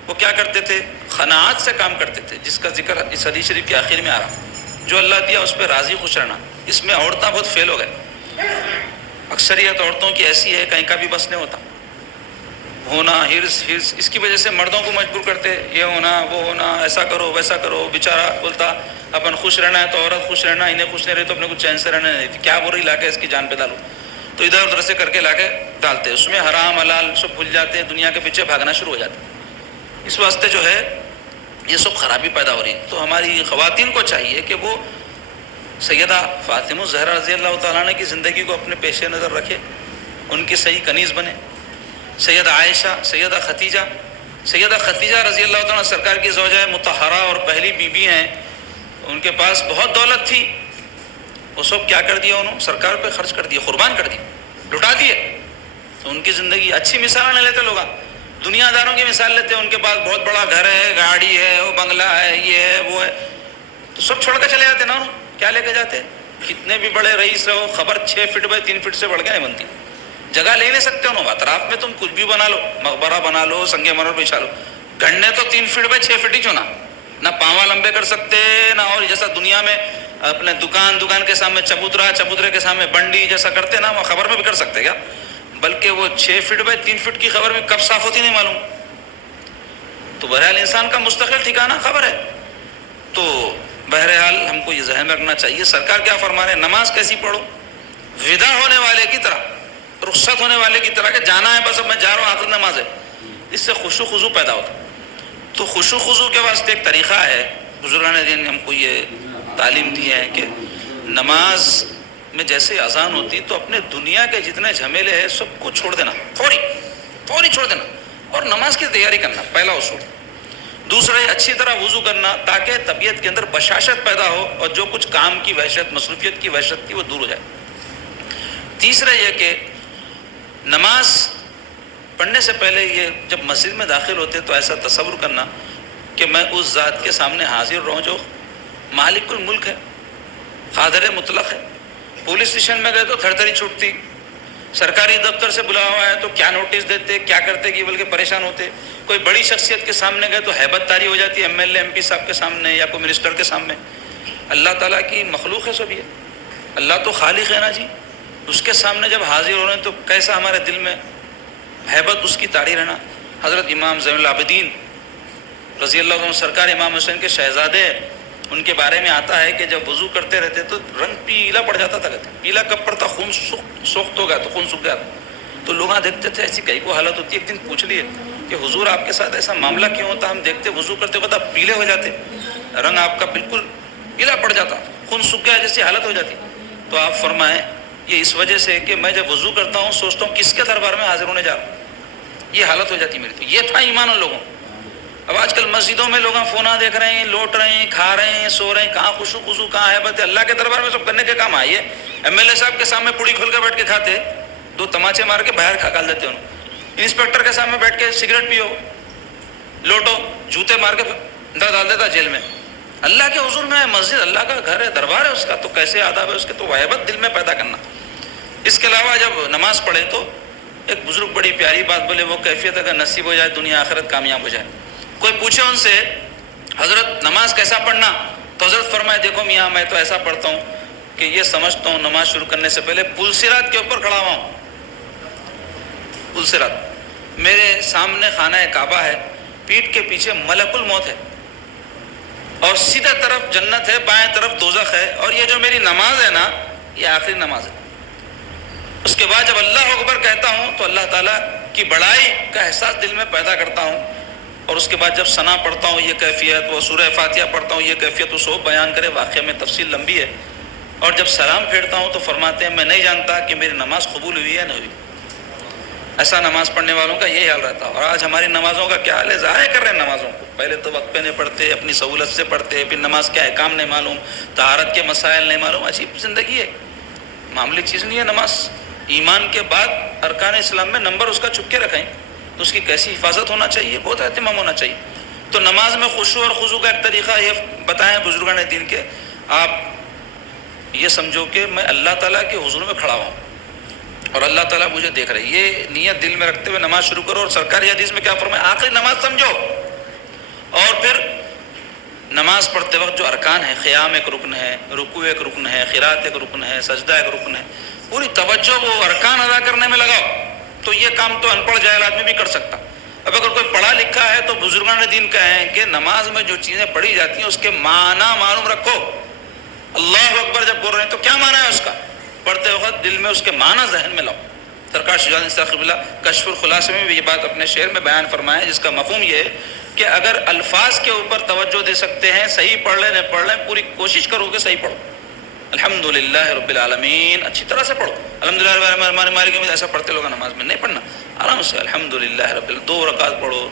وہ کیا کرتے تھے؟ قناعت سے کام کرتے تھے، جس کا ذکر اس حدیث شریف کے آخر میں آ رہا. جو اللہ دیا اس پہ راضی خوش رہنا. اس میں عورتیں بہت فیل ہو گئے. اکثریت عورتوں کی ایسی ہے کہیں کا بھی بس نہیں ہوتا، ہونا ہرس اس کی وجہ سے مردوں کو مجبور کرتے یہ ہونا وہ ہونا، ایسا کرو ویسا کرو. بیچارہ بولتا اپن خوش رہنا ہے تو عورت خوش رہنا، انہیں خوش نہیں رہے تو اپنے کو چین سے رہنا نہیں. کیا بول رہی لا کے اس کی جان پہ ڈالو، تو ادھر ادھر سے کر کے لا کے ڈالتے، اس میں حرام حلال سب بھول جاتے، دنیا کے پیچھے بھاگنا شروع ہو جاتے. اس واسطے جو ہے یہ سب خرابی پیدا ہو رہی. تو ہماری خواتین کو چاہیے کہ وہ سیدہ فاطمہ الزہرا رضی اللہ تعالیٰ عنہ کی زندگی کو اپنے پیش نظر رکھے، ان کی صحیح کنیز بنے. سیدہ عائشہ، سیدہ خدیجہ رضی اللہ تعالیٰ سرکار کی زوجہ مطہرہ اور پہلی بیوی ہیں. ان کے پاس بہت دولت تھی، وہ سب کیا کر دیا انہوں؟ سرکار پہ خرچ کر دیا، قربان کر دیا، لٹا دیے. تو ان کی زندگی اچھی مثال نہیں لیتے لوگ، دنیا داروں کی مثال لیتے. ان کے پاس بہت بڑا گھر ہے، گاڑی ہے، وہ بنگلہ ہے، یہ ہے وہ ہے، تو سب چھوڑ کے چلے جاتے نا. کیا لے کے جاتے؟ کتنے بھی بڑے رئیس رہو، خبر 6 فٹ بائی 3 فٹ سے بڑھ کے نہیں بنتی. جگہ لے نہیں سکتے انہوں، اطراف میں تم کچھ بھی بنا لو، مقبرہ بنا لو، سنگ مرمر بچھا لو، گھڑنے تو 3 فٹ بائی 6 فٹ ہی چونا. نہ پاواں لمبے کر سکتے نہ اور جیسا دنیا میں اپنے دکان کے سامنے چبوترے کے سامنے بنڈی جیسا کرتے نا، وہ خبر میں بھی کر سکتے کیا؟ بلکہ وہ 6 فٹ بائی 3 فٹ کی خبر میں کب صاف ہوتی نہیں معلوم. تو بہرحال انسان کا مستقل ٹھکانہ خبر ہے. تو بہرحال ہم کو یہ ذہن میں رکھنا چاہیے سرکار کیا فرما رہے ہیں. نماز کیسی پڑھو؟ ودا ہونے والے کی طرح، رخصت ہونے والے کی طرح کہ جانا ہے بس اب میں جا رہا ہوں، آخر نماز ہے. اس سے خشوع خضوع پیدا ہوتا. تو خشوع خضوع کے واسطے ایک طریقہ ہے، بزرگان دین نے ہم کو یہ تعلیم دی ہے کہ نماز میں جیسے اذان ہوتی تو اپنے دنیا کے جتنے جھمیلے ہیں سب کو چھوڑ دینا، فوری چھوڑ دینا اور نماز کی تیاری کرنا، پہلا اصول. دوسرا اچھی طرح وضو کرنا تاکہ طبیعت کے اندر بشاشت پیدا ہو اور جو کچھ کام کی وحشت، مصروفیت کی وحشت تھی وہ دور ہو جائے. تیسرا یہ کہ نماز پڑھنے سے پہلے یہ جب مسجد میں داخل ہوتے تو ایسا تصور کرنا کہ میں اس ذات کے سامنے حاضر رہوں جو مالک الملک ہے، قادر مطلق ہے۔ پولیس اسٹیشن میں گئے تو تھر تھری چھوٹتی، سرکاری دفتر سے بلا ہوا ہے تو کیا نوٹس دیتے، کیا کرتے کہ بلکہ پریشان ہوتے، کوئی بڑی شخصیت کے سامنے گئے تو ہیبت طاری ہو جاتی ہے، M L A M P صاحب کے سامنے یا کوئی منسٹر کے سامنے۔ اللہ تعالیٰ کی مخلوق ہے سب، یہ اللہ تو خالق ہے نا جی، اس کے سامنے جب حاضر ہو رہے ہیں تو کیسا ہمارے دل میں ہیبت اس کی طاری رہنا۔ حضرت امام زین العابدین رضی اللہ عنہ سرکار امام حسین کے شہزادے، ان کے بارے میں آتا ہے کہ جب وضو کرتے رہتے تو رنگ پیلا پڑ جاتا تھا، کہتے پیلا کب پڑتا، خون سوخت ہو گیا تو خون سوکھ گیا تو لوگ دیکھتے تھے ایسی کئی کو حالت ہوتی ہے۔ ایک دن پوچھ لیے کہ حضور آپ کے ساتھ ایسا معاملہ کیوں ہوتا، ہم دیکھتے وضو کرتے وقت آپ پیلے ہو جاتے، رنگ آپ کا بالکل پیلا پڑ جاتا، خون سوکھ گیا جیسی حالت ہو جاتی۔ تو آپ فرمائیں یہ اس وجہ سے کہ میں جب وضو کرتا ہوں سوچتا ہوں کس کے دربار میں حاضر ہونے جا رہا ہوں، یہ حالت ہو جاتی میری۔ تو یہ تھا ایمان ان لوگوں۔ اب آج کل مسجدوں میں لوگ فونا دیکھ رہے ہیں، لوٹ رہے ہیں، کھا رہے ہیں، سو رہے ہیں، کہاں خشوع خضوع کہاں ہیبت ہے؟ اللہ کے دربار میں سب کرنے کے کام آئیے۔ ایم ایل اے صاحب کے سامنے پوڑی کھول کے بیٹھ کے کھاتے، دو تماچے مار کے باہر کھا دیتے ہیں۔ انسپیکٹر کے سامنے بیٹھ کے سگریٹ پیو، لوٹو، جوتے مار کے اندر ڈال دیتا جیل میں۔ اللہ کے حضور میں مسجد اللہ کا گھر ہے، دربار ہے اس کا، تو کیسے آداب ہے اس کے، تو ہیبت دل میں پیدا کرنا۔ اس کے علاوہ جب نماز پڑھے تو ایک بزرگ بڑی پیاری بات بولے، وہ کیفیت اگر نصیب ہو جائے دنیا آخرت کامیاب ہو جائے۔ کوئی پوچھے ان سے حضرت نماز کیسا پڑھنا، تو حضرت فرمائے دیکھو میاں میں تو ایسا پڑھتا ہوں کہ یہ سمجھتا ہوں نماز شروع کرنے سے پہلے پلسرات کے اوپر کھڑا ہوا ہوں۔ پلسرات، میرے سامنے خانہ کعبہ ہے، پیٹھ کے پیچھے ملک الموت ہے، اور سیدھا طرف جنت ہے، بائیں طرف دوزخ ہے، اور یہ جو میری نماز ہے نا یہ آخری نماز ہے۔ اس کے بعد جب اللہ اکبر کہتا ہوں تو اللہ تعالیٰ کی بڑائی کا احساس دل میں پیدا کرتا ہوں، اور اس کے بعد جب ثنا پڑھتا ہوں یہ کیفیت، وہ سورہ فاتحہ پڑھتا ہوں یہ کیفیت، وہ سب بیان کرے، واقعہ میں تفصیل لمبی ہے۔ اور جب سلام پھیرتا ہوں تو فرماتے ہیں میں نہیں جانتا کہ میری نماز قبول ہوئی ہے نہ ہوئی۔ ایسا نماز پڑھنے والوں کا یہ حال رہتا ہے۔ اور آج ہماری نمازوں کا کیا حال ہے، ضائع کر رہے ہیں نمازوں کو، پہلے تو وقت پہ نہیں پڑھتے، اپنی سہولت سے پڑھتے، پھر نماز کیا احکام نہیں معلوم، طہارت کے مسائل نہیں معلوم، عجیب زندگی ہے، معمولی چیز نہیں ہے نماز۔ ایمان کے بعد ارکان اسلام میں نمبر اس کا چھپ کے رکھیں تو اس کی کیسی حفاظت ہونا چاہیے، بہت اہتمام ہونا چاہیے۔ تو نماز میں خشوع اور خضوع کا ایک طریقہ یہ بتائیں بزرگان دین کے، آپ یہ سمجھو کہ میں اللہ تعالیٰ کے حضور میں کھڑا ہوں اور اللہ تعالیٰ مجھے دیکھ رہے، یہ نیت دل میں رکھتے ہوئے نماز شروع کرو۔ اور سرکاری حدیث میں کیا فرمایا، آخری نماز سمجھو، اور پھر نماز پڑھتے وقت جو ارکان ہے، قیام ایک رکن ہے، رکوع ایک رکن ہے، قرات ایک رکن ہے، سجدہ ایک رکن ہے، پوری توجہ وہ ارکان ادا کرنے میں لگاؤ۔ تو یہ کام تو ان پڑھ جاہل آدمی بھی کر سکتا۔ اب اگر کوئی پڑھا لکھا ہے تو بزرگان دین کہیں کہ نماز میں جو چیزیں پڑھی جاتی ہیں اس کے معنی معلوم رکھو۔ اللہ اکبر جب بول رہے ہیں تو کیا معنی ہے اس کا، پڑھتے وقت دل میں اس کے معنی ذہن میں لاؤ۔ سرکار شجاع الدین صاحب قبلہ کشف الخلاصہ میں بھی یہ بات اپنے شعر میں بیان فرمائے، جس کا مفہوم یہ ہے کہ اگر الفاظ کے اوپر توجہ دے سکتے ہیں، صحیح پڑھ لیں نہ پڑھ لیں، پوری کوشش کرو کہ صحیح پڑھو۔ الحمدللہ رب العالمین، اچھی طرح سے پڑھو۔ الحمدللہ رب العالمین ہمارے مالک میں ایسا پڑھتے لوگ نماز میں نہیں پڑھنا، آرام سے الحمدللہ رب العالمین، 2 رکعت پڑھو۔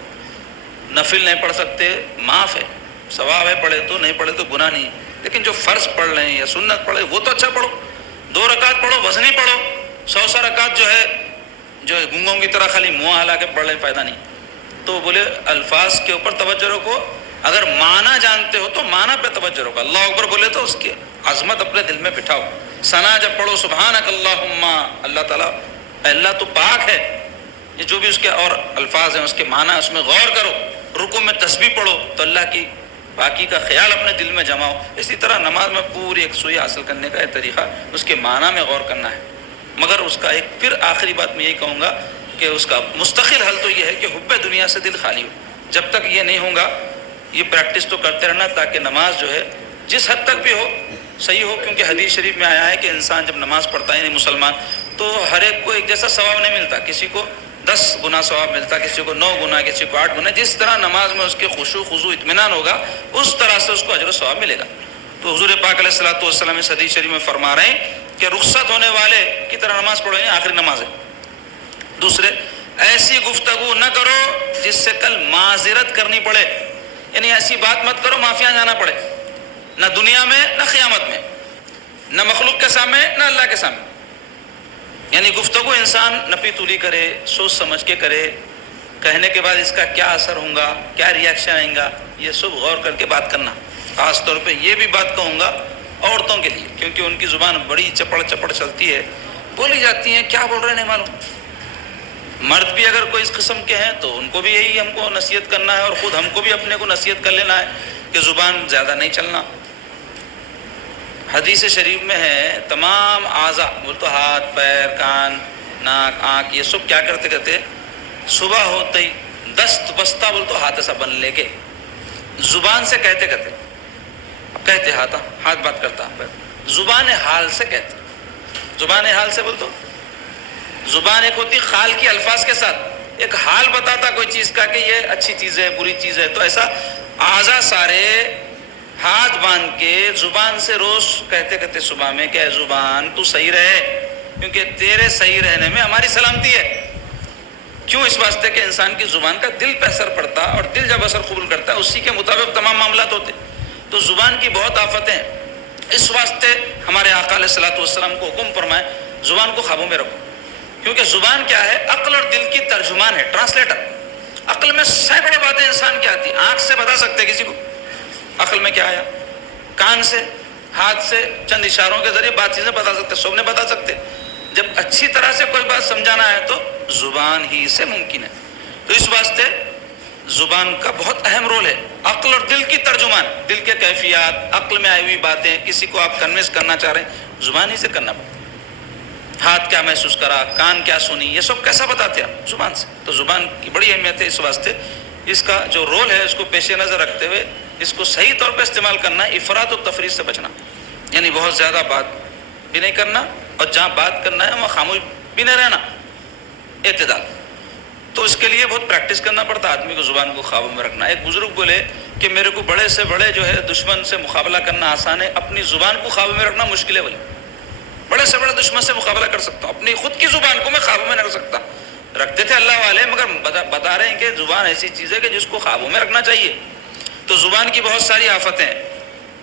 نفل نہیں پڑھ سکتے معاف ہے، ثواب ہے، پڑھے تو، نہیں پڑھے تو گناہ نہیں، لیکن جو فرض پڑھ لیں یا سنت پڑھے وہ تو اچھا پڑھو۔ 2 رکعت پڑھو، وزنی پڑھو۔ 100 رکعت جو ہے جو گنگوں کی طرح خالی منہ ہلا کے پڑھ لیں فائدہ نہیں۔ تو بولے الفاظ کے اوپر توجہ رکھو، اگر معنی جانتے ہو تو معنی پہ توجہ رکھو۔ اللہ اکبر بولے تو اس کی عظمت اپنے دل میں بٹھاؤ۔ ثنا جب پڑھو سبحانک اللہم، اللہ تعالیٰ، اللہ تو پاک ہے، یہ جو بھی اس کے اور الفاظ ہیں اس کے معنی اس میں غور کرو۔ رکوع میں تسبیح پڑھو تو اللہ کی باقی کا خیال اپنے دل میں جماؤ۔ اسی طرح نماز میں پوری یکسوئی حاصل کرنے کا ایک طریقہ اس کے معنی میں غور کرنا ہے۔ مگر اس کا ایک پھر آخری بات میں یہی کہوں گا کہ اس کا مستقل حل تو یہ ہے کہ حب دنیا سے دل خالی ہو۔ جب تک یہ نہیں ہوگا یہ پریکٹس تو کرتے رہنا، تاکہ نماز جو ہے جس حد تک بھی ہو صحیح ہو، کیونکہ حدیث شریف میں آیا ہے کہ انسان جب نماز پڑھتا ہے، یعنی مسلمان، تو ہر ایک کو ایک جیسا ثواب نہیں ملتا، کسی کو 10 گنا ثواب ملتا، کسی کو 9 گنا، کسی کو 8 گنا۔ جس طرح نماز میں اس کے خشوع خضوع اطمینان ہوگا اس طرح سے اس کو اجر و ثواب ملے گا۔ تو حضور پاک علیہ الصلوۃ والسلام اس حدیث شریف میں فرما رہے ہیں کہ رخصت ہونے والے کی طرح نماز پڑھو، یعنی آخری نماز ہے۔ دوسرے، ایسی گفتگو نہ کرو جس سے کل معذرت کرنی پڑے، یعنی ایسی بات مت کرو معافیاں جانا پڑے، نہ دنیا میں نہ قیامت میں، نہ مخلوق کے سامنے نہ اللہ کے سامنے۔ یعنی گفتگو انسان نپی تولی کرے، سوچ سمجھ کے کرے، کہنے کے بعد اس کا کیا اثر ہوگا، کیا ریاکشن آئیں گا، یہ سب غور کر کے بات کرنا. خاص طور پہ یہ بھی بات کہوں گا عورتوں کے لیے، کیونکہ ان کی زبان بڑی چپڑ چپڑ چلتی ہے، بولی جاتی ہیں، کیا بول رہے ہیں نہیں معلوم. مرد بھی اگر کوئی اس قسم کے ہیں تو ان کو بھی یہی ہم کو نصیحت کرنا ہے، اور خود ہم کو بھی اپنے کو نصیحت کر لینا ہے کہ زبان زیادہ نہیں چلنا. حدیث شریف میں ہے تمام اعضاء، بول تو ہاتھ، پیر، کان، ناک، آنکھ، یہ سب کیا کرتے کہتے صبح ہوتے ہی دست بستہ، بول تو ہاتھ ایسا بن لے کے زبان سے کہتے ہاتھ بات کرتا، زبان حال سے کہتے. زبان حال سے بول تو زبان ایک ہوتی خال کی الفاظ کے ساتھ ایک حال بتاتا کوئی چیز کا کہ یہ اچھی چیز ہے، بری چیز ہے. تو ایسا اعضاء سارے ہاتھ باندھ کے زبان سے روز کہتے صبح میں کہ اے زبان تو صحیح رہے، کیونکہ تیرے صحیح رہنے میں ہماری سلامتی ہے. کیوں؟ اس واسطے کہ انسان کی زبان کا دل پہ اثر پڑتا، اور دل جب اثر قبول کرتا ہے اسی کے مطابق تمام معاملات ہوتے. تو زبان کی بہت آفتیں ہیں. اس واسطے ہمارے آقا علیہ الصلوۃ والسلام کو حکم فرمائے زبان کو قابو میں رکھو، کیونکہ زبان کیا ہے؟ عقل اور دل کی ترجمان ہے، ٹرانسلیٹر. عقل میں سینکڑوں باتیں انسان کی آتی، آنکھ سے بتا سکتے کسی کو عقل میں کیا آیا، کان سے، ہاتھ سے چند اشاروں کے ذریعے بات چیزیں بتا سکتے، سب نے بتا سکتے. جب اچھی طرح سے کوئی بات سمجھانا ہے تو زبان ہی سے ممکن ہے. تو اس واسطے زبان کا بہت اہم رول ہے، عقل اور دل کی ترجمان، دل کے کیفیات، عقل میں آئی ہوئی باتیں، کسی کو آپ کنوینس کرنا چاہ رہے ہیں زبان ہی سے کرنا پڑتا. ہاتھ کیا محسوس کرا، کان کیا سنی، یہ سب کیسا بتاتے ہیں؟ زبان سے. تو زبان کی بڑی اہمیت ہے. اس واسطے اس کا جو رول ہے اس کو پیش نظر رکھتے ہوئے اس کو صحیح طور پہ استعمال کرنا، افراط و تفریط سے بچنا، یعنی بہت زیادہ بات بھی نہیں کرنا، اور جہاں بات کرنا ہے وہاں خاموش بھی نہیں رہنا، اعتدال. تو اس کے لیے بہت پریکٹس کرنا پڑتا آدمی کو زبان کو قابو میں رکھنا. ایک بزرگ بولے کہ میرے کو بڑے سے بڑے جو ہے دشمن سے مقابلہ کرنا آسان ہے، اپنی زبان کو قابو میں رکھنا مشکل ہے. بولے بڑے سے بڑے دشمن سے مقابلہ کر سکتا ہوں، اپنی خود کی زبان کو میں قابو میں نہیں رکھ سکتا. رکھتے تھے اللہ والے، مگر بتا رہے ہیں کہ زبان ایسی چیز ہے کہ جس کو قابو میں رکھنا چاہیے. تو زبان کی بہت ساری آفتیں ہیں.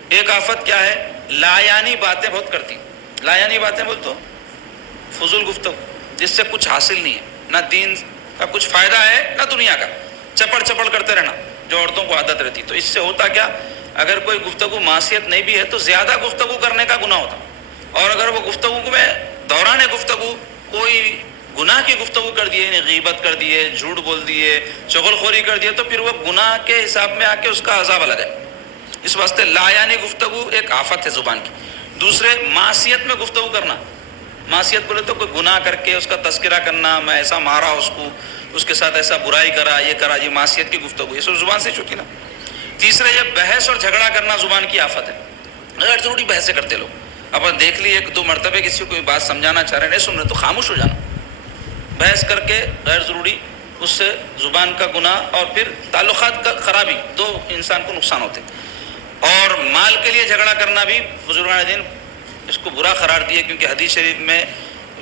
ایک آفت کیا ہے؟ لایانی باتیں بہت کرتی. لایانی باتیں بول تو فضول گفتگو، جس سے کچھ حاصل نہیں ہے، نہ دین کا کچھ فائدہ ہے نہ دنیا کا. چپڑ چپڑ کرتے رہنا جو عورتوں کو عادت رہتی. تو اس سے ہوتا کیا؟ اگر کوئی گفتگو معصیت نہیں بھی ہے تو زیادہ گفتگو کرنے کا گناہ ہوتا، اور اگر وہ گفتگو میں دوران گفتگو کوئی گناہ کی گفتگو کر دیے، یعنی غیبت کر دیے، جھوٹ بول دیے، چغل خوری کر دیے، تو پھر وہ گناہ کے حساب میں آ کے اس کا عذاب الگ ہے. اس واسطے لایانی گفتگو ایک آفت ہے زبان کی. دوسرے، معصیت میں گفتگو کرنا. معصیت بولے تو کوئی گناہ کر کے اس کا تذکرہ کرنا، میں ایسا مارا اس کو، اس کے ساتھ ایسا برائی کرا، یہ معصیت کی گفتگو، یہ سب زبان سے چھوٹی نا. تیسرے، یہ بحث اور جھگڑا کرنا زبان کی آفت ہے. غیر ضروری بحثیں کرتے لوگ. اپن دیکھ لیے ایک دو مرتبہ کسی کو کوئی بات سمجھانا چاہ رہے ہیں، نہیں سن رہے تو خاموش ہو جانا. بحث کر کے غیر ضروری، اس سے زبان کا گناہ اور پھر تعلقات کا خرابی، دو انسان کو نقصان ہوتے. اور مال کے لیے جھگڑا کرنا بھی بزرگان دین اس کو برا قرار دیا، کیونکہ حدیث شریف میں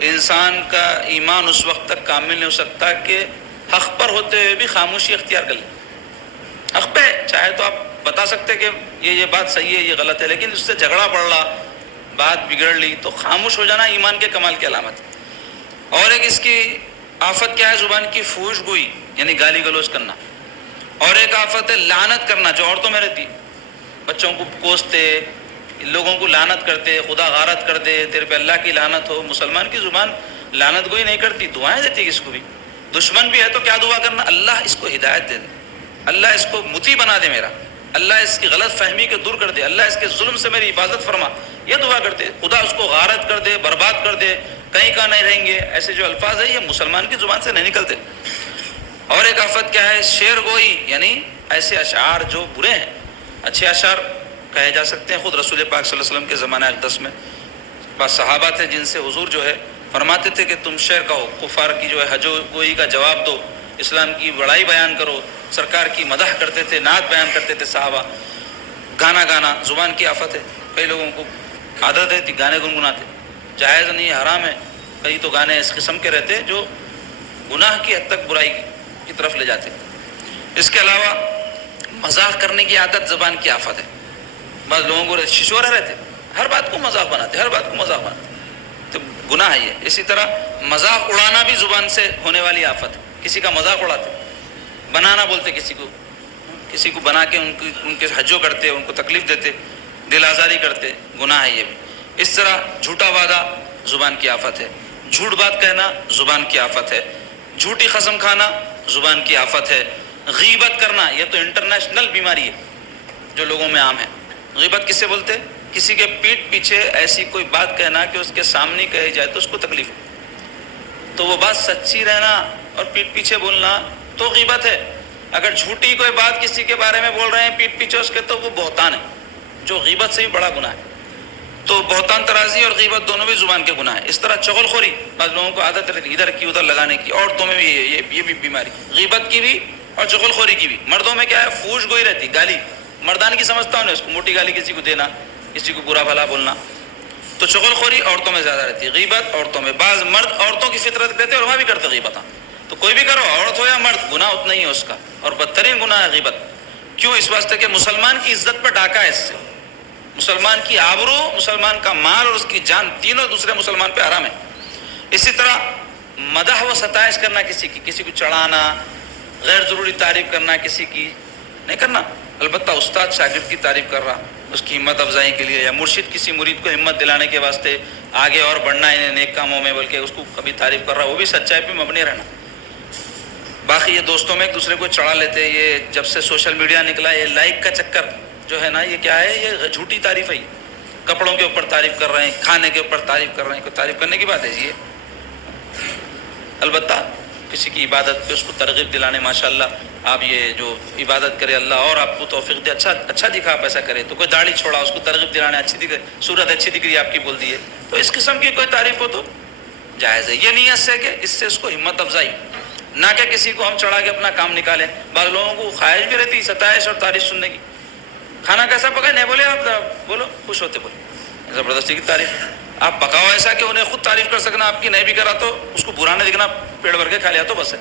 انسان کا ایمان اس وقت تک کامل نہیں ہو سکتا کہ حق پر ہوتے ہوئے بھی خاموشی اختیار کر لے. حق پہ چاہے تو آپ بتا سکتے کہ یہ بات صحیح ہے، یہ غلط ہے، لیکن اس سے جھگڑا پڑ رہا، بات بگڑ لی، تو خاموش ہو جانا ایمان کے کمال کی علامت. اور ایک اس کی آفت کیا ہے زبان کی؟ فحش گوئی، یعنی گالی گلوچ کرنا. اور ایک آفت ہے لعنت کرنا، جو عورتوں میں رہتی. بچوں کو کوستے، لوگوں کو لعنت کرتے، خدا غارت کر دے، تیرے پہ اللہ کی لعنت ہو. مسلمان کی زبان لعنت گوئی نہیں کرتی، دعائیں دیتی کس کو بھی. دشمن بھی ہے تو کیا دعا کرنا؟ اللہ اس کو ہدایت دے دے، اللہ اس کو مطیع بنا دے میرا، اللہ اس کی غلط فہمی کو دور کر دے، اللہ اس کے ظلم سے میری حفاظت فرما. یہ دعا کرتے، خدا اس کو غارت کر دے، برباد کر دے، کہیں کا نہیں رہیں گے. ایسے جو الفاظ ہیں یہ مسلمان کی زبان سے نہیں نکلتے. اور ایک آفت کیا ہے؟ شعر گوئی، یعنی ایسے اشعار جو برے ہیں. اچھے اشعار کہے جا سکتے ہیں. خود رسول پاک صلی اللہ علیہ وسلم کے زمانہ اقدس میں بعض صحابہ تھے جن سے حضور جو ہے فرماتے تھے کہ تم شعر کہو، کفار کی جو ہے حجو گوئی کا جواب دو، اسلام کی بڑائی بیان کرو. سرکار کی مدح کرتے تھے، نعت بیان کرتے تھے صحابہ. گانا گانا زبان کی آفت ہے. کئی لوگوں کو عادت ہے گانے گنگناتے، جائز نہیں ہے، حرام ہے. کئی تو گانے اس قسم کے رہتے جو گناہ کی حد تک برائی کی طرف لے جاتے. اس کے علاوہ مذاق کرنے کی عادت زبان کی آفت ہے. بعض لوگوں کو ششورہ رہتے، ہر بات کو مذاق بناتے، ہر بات کو مذاق بناتے. تو گناہ ہے یہ. اسی طرح مذاق اڑانا بھی زبان سے ہونے والی آفت ہے. کسی کا مذاق اڑاتے, بنانا بولتے کسی کو بنا کے ان کے حجو کرتے, ان کو تکلیف دیتے, دل آزاری کرتے, گناہ ہے یہ بھی. اس طرح جھوٹا وعدہ زبان کی آفت ہے. جھوٹ بات کہنا زبان کی آفت ہے. جھوٹی قسم کھانا زبان کی آفت ہے. غیبت کرنا یہ تو انٹرنیشنل بیماری ہے جو لوگوں میں عام ہے. غیبت کس سے بولتے؟ کسی کے پیٹھ پیچھے ایسی کوئی بات کہنا کہ اس کے سامنے کہی جائے تو اس کو تکلیف ہو, تو وہ بات سچی رہنا اور پیٹھ پیچھے بولنا تو غیبت ہے. اگر جھوٹی کوئی بات کسی کے بارے میں بول رہے ہیں پیٹھ پیچھے اس کے, تو وہ بہتان ہے جو غیبت سے بھی بڑا گناہ ہے. تو بہتان ترازی اور غیبت دونوں بھی زبان کے گناہ ہے. اس طرح چغل خوری, بعض لوگوں کو عادت رہتی ادھر کی ادھر لگانے کی, عورتوں میں بھی یہ بھی بیماری, غیبت کی بھی اور چغل خوری کی بھی. مردوں میں کیا ہے, فوش گوئی رہتی, گالی مردان کی سمجھتا ہوں, اس کو موٹی گالی کسی کو دینا, کسی کو برا بھلا بولنا. تو چغل خوری عورتوں میں زیادہ رہتی ہے, غیبت عورتوں میں. بعض مرد عورتوں کی فطرت کہتے ہیں اور وہاں بھی کرتے غیبت. تو کوئی بھی کرو, عورت ہو یا مرد, گناہ اتنا ہی ہے اس کا, اور بدترین گناہ ہے غیبت. کیوں؟ اس واسطے کہ مسلمان کی عزت پر ڈاکہ ہے اس سے. مسلمان کی آبرو, مسلمان کا مال اور اس کی جان تینوں دوسرے مسلمان پہ حرام ہے. اسی طرح مدح و ستائش کرنا کسی کو چڑھانا, غیر ضروری تعریف کرنا کسی کی نہیں کرنا. البتہ استاد شاگرد کی تعریف کر رہا, اس کی ہمت افزائی کے لیے, یا مرشد کسی مرید کو ہمت دلانے کے واسطے آگے اور بڑھنا ہے نیک کاموں میں, بلکہ اس کو کبھی تعریف کر رہا, وہ بھی سچائی پہ مبنی رہنا. باقی یہ دوستوں میں ایک دوسرے کو چڑھا لیتے. یہ جب سے سوشل میڈیا نکلا, یہ لائک کا چکر جو ہے نا, یہ کیا ہے, یہ جھوٹی تعریف ہے. کپڑوں کے اوپر تعریف کر رہے ہیں, کھانے کے اوپر تعریف کر رہے ہیں, کوئی تعریف کرنے کی بات ہے یہ. البتہ کسی کی عبادت پہ اس کو ترغیب دلانے, ماشاءاللہ آپ یہ جو عبادت کرے اللہ اور آپ کو توفیق دے, اچھا دکھا آپ ایسا کرے. تو کوئی داڑھی چھوڑا, اس کو ترغیب دلانے, اچھی دکھ صورت اچھی دکھ رہی ہے آپ کی بول دیے, تو اس قسم کی کوئی تعریف ہو تو جائز ہے. یہ نیت سے کہ اس سے اس کو ہمت افزائی, نہ کہ کسی کو ہم چڑھا کے اپنا کام نکالیں. بعض لوگوں کو خواہش بھی رہتی ستائش اور تعریف سننے کی. کھانا کیسا پکا, نہیں بولے آپ, بولو خوش ہوتے, بولے زبردستی کی تعریف. آپ پکاؤ ایسا کہ انہیں خود تعریف کر سکنا, آپ کی نہیں بھی کرا تو اس کو برا نہیں دکھنا, پیڑ بھر کے کھا لیا تو بس ہے.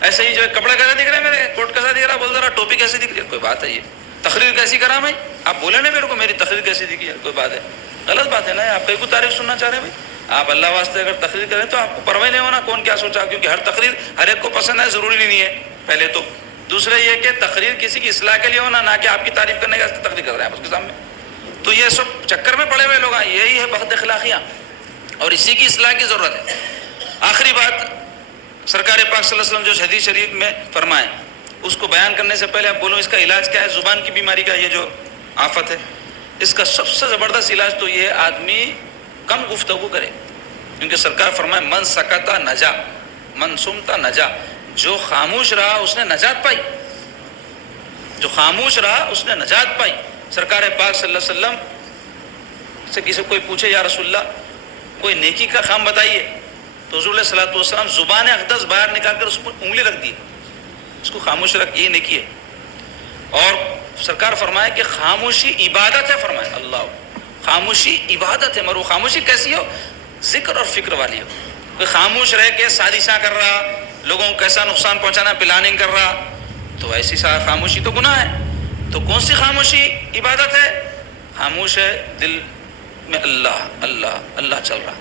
ایسے ہی جو کپڑے کیسے دکھ رہے ہیں میرے, کوٹ کیسا دکھ رہا, بول رہا ٹوپی کیسی دکھ رہی ہے, کوئی بات ہے. یہ تقریر کیسی کرا میں, آپ بولے نا میرے کو میری تقریر کیسی دکھی ہے, کوئی بات ہے, غلط بات ہے نا. آپ کہیں کو تعریف سننا چاہ رہے ہیں بھائی, آپ اللہ واسطے اگر تقریر کریں تو آپ کو پرواہ نہیں ہونا کون کیا سوچا, کیونکہ ہر تقریر ہر ایک کو پسند ہے ضروری نہیں ہے پہلے تو. دوسرے یہ کہ تقریر کسی کی اصلاح کے لیے ہونا, نہ کہ آپ کی تعریف کرنے کا تقریر کر رہے ہیں آپ اس کے سامنے. تو یہ سب چکر میں پڑے ہوئے لوگ ہیں, یہی ہے بخت اخلاقیاں, اور اسی کی اصلاح کی ضرورت ہے. آخری بات, سرکار پاک صلی اللہ علیہ وسلم جو حدیث شریف میں فرمائے, اس کو بیان کرنے سے پہلے آپ بولوں اس کا علاج کیا ہے. زبان کی بیماری کا یہ جو آفت ہے, اس کا سب سے زبردست علاج تو یہ آدمی کم گفتگو کرے, کیونکہ سرکار فرمائے من سکتا نجا, من سمتا نجا. جو خاموش رہا اس نے نجات پائی, جو خاموش رہا اس نے نجات پائی. سرکار پاک صلی اللہ علیہ وسلم سے کسی کوئی پوچھے یا رسول اللہ کوئی نیکی کا کام بتائیے, تو حضور علیہ الصلوۃ والسلام زبان اقدس باہر نکال کر اس پر انگلی رکھ دی, اس کو خاموش رکھ, یہ نیکی ہے. اور سرکار فرمائے کہ خاموشی عبادت ہے, فرمائے اللہ خاموشی عبادت ہے. مرو خاموشی کیسی ہو, ذکر اور فکر والی ہو. کوئی خاموش رہ کے سازشاں کر رہا, لوگوں کو کیسا نقصان پہنچانا پلاننگ کر رہا, تو ایسی خاموشی تو گناہ ہے. تو کون سی خاموشی عبادت ہے؟ خاموش ہے دل میں اللہ اللہ اللہ چل رہا,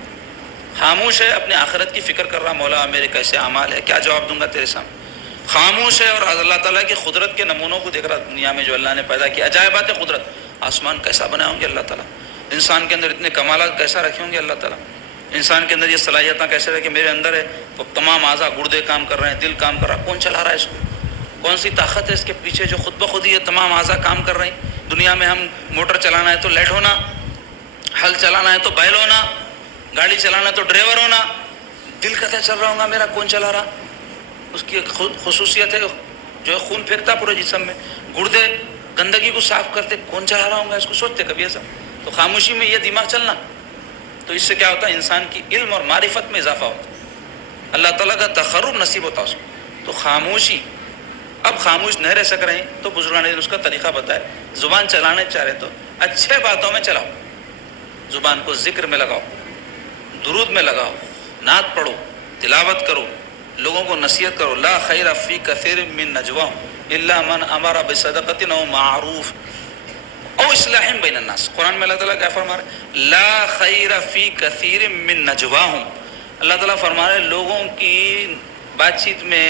خاموش ہے اپنے آخرت کی فکر کر رہا, مولا میرے کیسے اعمال ہے, کیا جواب دوں گا تیرے سامنے. خاموش ہے اور اللہ تعالیٰ کی قدرت کے نمونوں کو دیکھ رہا, دنیا میں جو اللہ نے پیدا کیا عجائبات قدرت, آسمان کیسا بنائے ہوں گے اللہ تعالیٰ, انسان کے اندر اتنے کمالات کیسا رکھے ہوں گے اللہ تعالیٰ, انسان کے اندر یہ صلاحیتیں کیسے رکھے, میرے اندر ہے تو تمام اعضاء, گردے کام کر رہے ہیں, دل کام کر رہا, کون چلا رہا ہے اس کو, کون سی طاقت ہے اس کے پیچھے جو خود بخود ہی یہ تمام اعضاء کام کر رہے ہیں. دنیا میں ہم موٹر چلانا ہے تو لیٹ ہونا, ہل چلانا ہے تو بیل ہونا, گاڑی چلانا ہے تو ڈرائیور ہونا, دل کیسے چل رہا ہوگا میرا, کون چلا رہا, اس کی ایک خصوصیت ہے جو ہے خون پھینکتا پورے جسم میں, گردے گندگی کو صاف کرتے, کون چلا رہا ہوگا اس کو سوچتے کبھی ایسا. تو خاموشی میں یہ دماغ چلنا, تو اس سے کیا ہوتا ہے انسان کی علم اور معرفت میں اضافہ ہوتا ہے, اللہ تعالیٰ کا تقرب نصیب ہوتا ہے اس کو. تو خاموشی, اب خاموش نہیں رہ سک رہے ہیں تو بزرگان نے اس کا طریقہ بتایا, زبان چلانے چاہ رہے تو اچھے باتوں میں چلاؤ, زبان کو ذکر میں لگاؤ, درود میں لگاؤ, نعت پڑھو, تلاوت کرو, لوگوں کو نصیحت کرو. لا خیر فی کثیر من نجواہم الا من امر بصدقۃ او معروف. او اصلاح بین الناس. قرآن میں اللہ تعالیٰ کیا فرما رہے ہیں؟ لا خیر فی کثیر من نجواہم. اللہ تعالیٰ فرما رہے ہیں لوگوں کی بات چیت میں،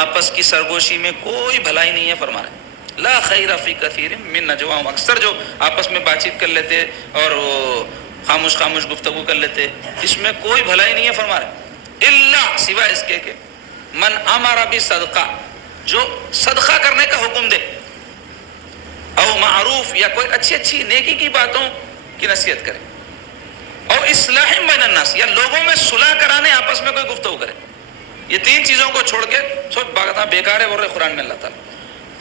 آپس کی سرگوشی میں کوئی بھلائی نہیں ہے. فرما رہے ہیں لا خیر فی کثیر من نجواہم. اکثر جو آپس میں بات چیت کر لیتے اور وہ خاموش خاموش گفتگو کر لیتے، اس میں کوئی بھلائی نہیں ہے. فرما رہے ہیں الا، سوائے اس کے کہ من امر بصدقہ، جو صدقہ کرنے کا حکم دے، او معروف، یا کوئی اچھی اچھی نیکی کی باتوں کی نصیحت کرے، اور اصلاح بین الناس، یا لوگوں میں صلح کرانے، آپس میں کوئی گفتگو کرے. یہ تین چیزوں کو چھوڑ کے سب باتیں بیکار ہے بول رہے قرآن میں اللہ تعالیٰ.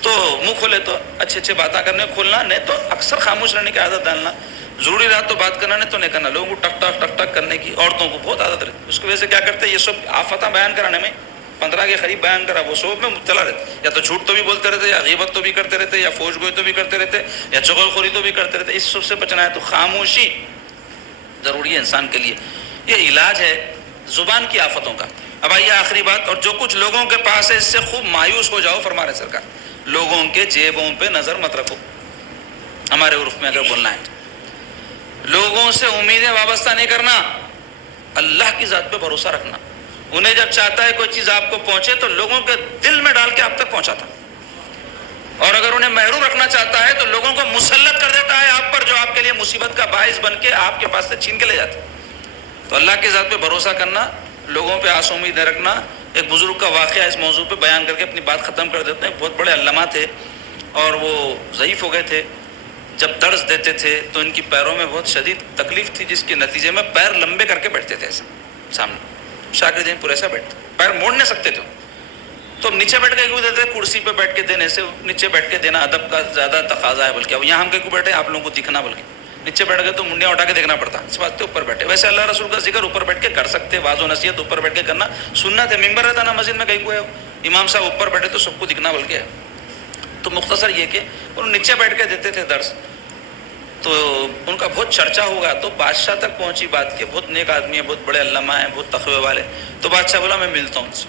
تو منہ کھولے تو اچھے اچھے باتیں کرنے کھولنا، نہیں تو اکثر خاموش رہنے کی عادت ڈالنا. ضروری رہا تو بات کرنا، نہیں تو نہیں کرنا. لوگوں کو ٹک ٹک ٹک ٹک کرنے کی عورتوں کو بہت عادت رہتی. اس کی وجہ سے کیا کرتے ہیں، یہ سب آفتیں بیان کرانے میں 15 کے قریب بیان کرا، وہ سب میں مبتلا رہتے. یا تو جھوٹ تو بھی بولتے رہتے، یا غیبت تو بھی کرتے رہتے، یا فوش گوئی تو بھی کرتے رہتے، یا چغل خوری تو بھی کرتے رہتے. اس سب سے بچنا ہے تو خاموشی ضروری ہے انسان کے لیے. یہ علاج ہے زبان کی آفتوں کا. اب آئیے آخری بات، اور جو کچھ لوگوں کے پاس ہے اس سے خوب مایوس ہو جاؤ. فرما رہے سرکار لوگوں کے جیبوں پہ نظر مت رکھو. ہمارے عرف میں اگر بولنا ہے، لوگوں سے امیدیں وابستہ نہیں کرنا، اللہ کی ذات پہ بھروسہ رکھنا. انہیں جب چاہتا ہے کوئی چیز آپ کو پہنچے تو لوگوں کے دل میں ڈال کے آپ تک پہنچاتا، اور اگر انہیں محروم رکھنا چاہتا ہے تو لوگوں کو مسلط کر دیتا ہے آپ پر، جو آپ کے لیے مصیبت کا باعث بن کے آپ کے پاس سے چھین کے لے جاتے. تو اللہ کی ذات پہ بھروسہ کرنا، لوگوں پہ آس امید رکھنا. ایک بزرگ کا واقعہ اس موضوع پہ بیان کر کے اپنی بات ختم کر دیتے ہیں. بہت بڑے علامہ تھے اور وہ ضعیف ہو گئے تھے. جب درس دیتے تھے تو ان کی پیروں میں بہت شدید تکلیف تھی، جس کے نتیجے میں پیر لمبے کر کے بیٹھتے تھے ایسا سامنے. شاگردین پورے ایسا بیٹھتے، پیر موڑ نہیں سکتے تھے. تو نیچے بیٹھ کے کیوں دیتے؟ کرسی پہ بیٹھ کے دینے سے نیچے بیٹھ کے دینا ادب کا زیادہ تقاضا ہے. بلکہ اب یہاں ہم کیوں بیٹھے، آپ لوگوں کو دکھنا، بلکہ نیچے بیٹھ گئے تو منڈیاں اٹھا کے دیکھنا پڑتا، اس واسطے اوپر بیٹھے. ویسے اللہ رسول کا ذکر اوپر بیٹھ کے کر سکتے، واضح و نصیحت اوپر بیٹھ کے کرنا سنت ہے. ممبر رہتا نا مسجد میں، کہیں کوئی امام صاحب اوپر بیٹھے تو سب کو دکھنا بلکہ ہے. تو مختصر یہ کہ انہوں نیچے بیٹھ کے دیتے تھے درس. تو ان کا بہت چرچا ہوگا تو بادشاہ تک پہنچی بات کہ بہت نیک آدمی ہے، بہت بڑے علامہ ہیں، بہت تقوی والے. تو بادشاہ بولا میں ملتا ہوں ان سے.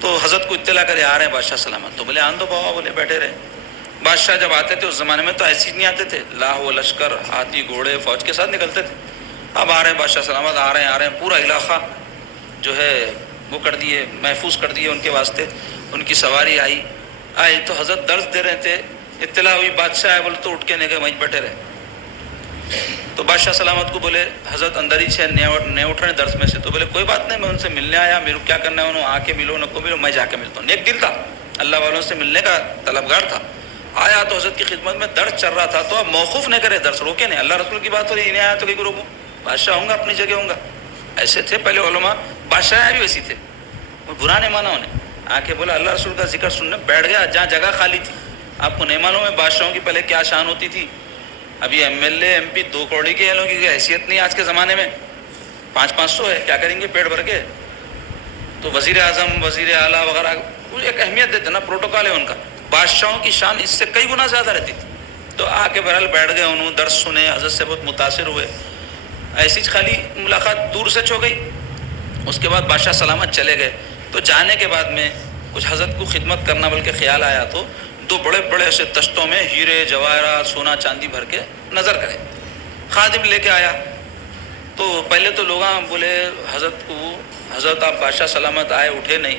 تو حضرت کو اطلاع کرے آ رہے ہیں بادشاہ سلامت. تو بولے آن دو بابا، بولے بیٹھے رہے. بادشاہ جب آتے تھے اس زمانے میں تو ایسی نہیں آتے تھے، لاہو لشکر، ہاتھی گھوڑے فوج کے ساتھ نکلتے تھے. اب آ رہے ہیں بادشاہ سلامت، آ رہے ہیں پورا علاقہ جو ہے وہ کر دیے، محفوظ کر دیے ان کے واسطے. ان کی سواری آئی تو حضرت درس دے رہے تھے. اطلاع ہوئی بادشاہ ہے، بولے تو اٹھ کے نہیں وہیں بیٹھے رہے. تو بادشاہ سلامت کو بولے حضرت اندر ہی سے نہیں اٹھ رہے درس میں سے. تو بولے کوئی بات نہیں، میں ان سے ملنے آیا، میرے کو کیا کرنا ہے، انہوں آ کے ملو نہ کو ملو، میں جا کے ملتا ہوں. ایک دل تھا، اللہ والوں سے ملنے کا طلبگار تھا. آیا تو حضرت کی خدمت میں درس چل رہا تھا. تو اب موقوف نہیں کرے، درس روکے نہیں. اللہ رسول کی بات ہو رہی، نہیں آیا تو کہیں کو روکوں؟ بادشاہ ہوں گا، اپنی جگہ ہوں گا. ایسے تھے پہلے علماء، بادشاہ بھی ویسی تھے. برا نہیں مانا انہیں، آ کے بولا اللہ رسول کا ذکر سننے بیٹھ گیا جہاں جگہ خالی تھی. آپ کو نہیں معلوم ہے بادشاہوں کی پہلے کیا شان ہوتی تھی. ابھی M L A M P 2 کروڑی کے لوگوں کی حیثیت نہیں آج کے زمانے میں. 500 ہے، کیا کریں گے پیٹ بھر کے. تو وزیر اعظم، وزیر اعلیٰ وغیرہ ایک اہمیت دیتے نا، پروٹوکال ہے ان کا. بادشاہوں کی شان اس سے کئی گنا زیادہ رہتی تھی. تو آ کے بہرحال بیٹھ گئے، انہوں درس سنے، حضرت سے بہت متاثر ہوئے. ایسی خالی ملاقات دور سے چھو گئی. اس کے بعد بادشاہ سلامت چلے گئے. تو جانے کے بعد میں کچھ حضرت کو خدمت کرنا بلکہ خیال آیا. تو 2 بڑے بڑے ایسے تشتوں میں ہیرے جواہرات سونا چاندی بھر کے نظر کرے. خادم لے کے آیا. تو پہلے تو لوگ بولے حضرت کو، حضرت آپ بادشاہ سلامت آئے، اٹھے نہیں،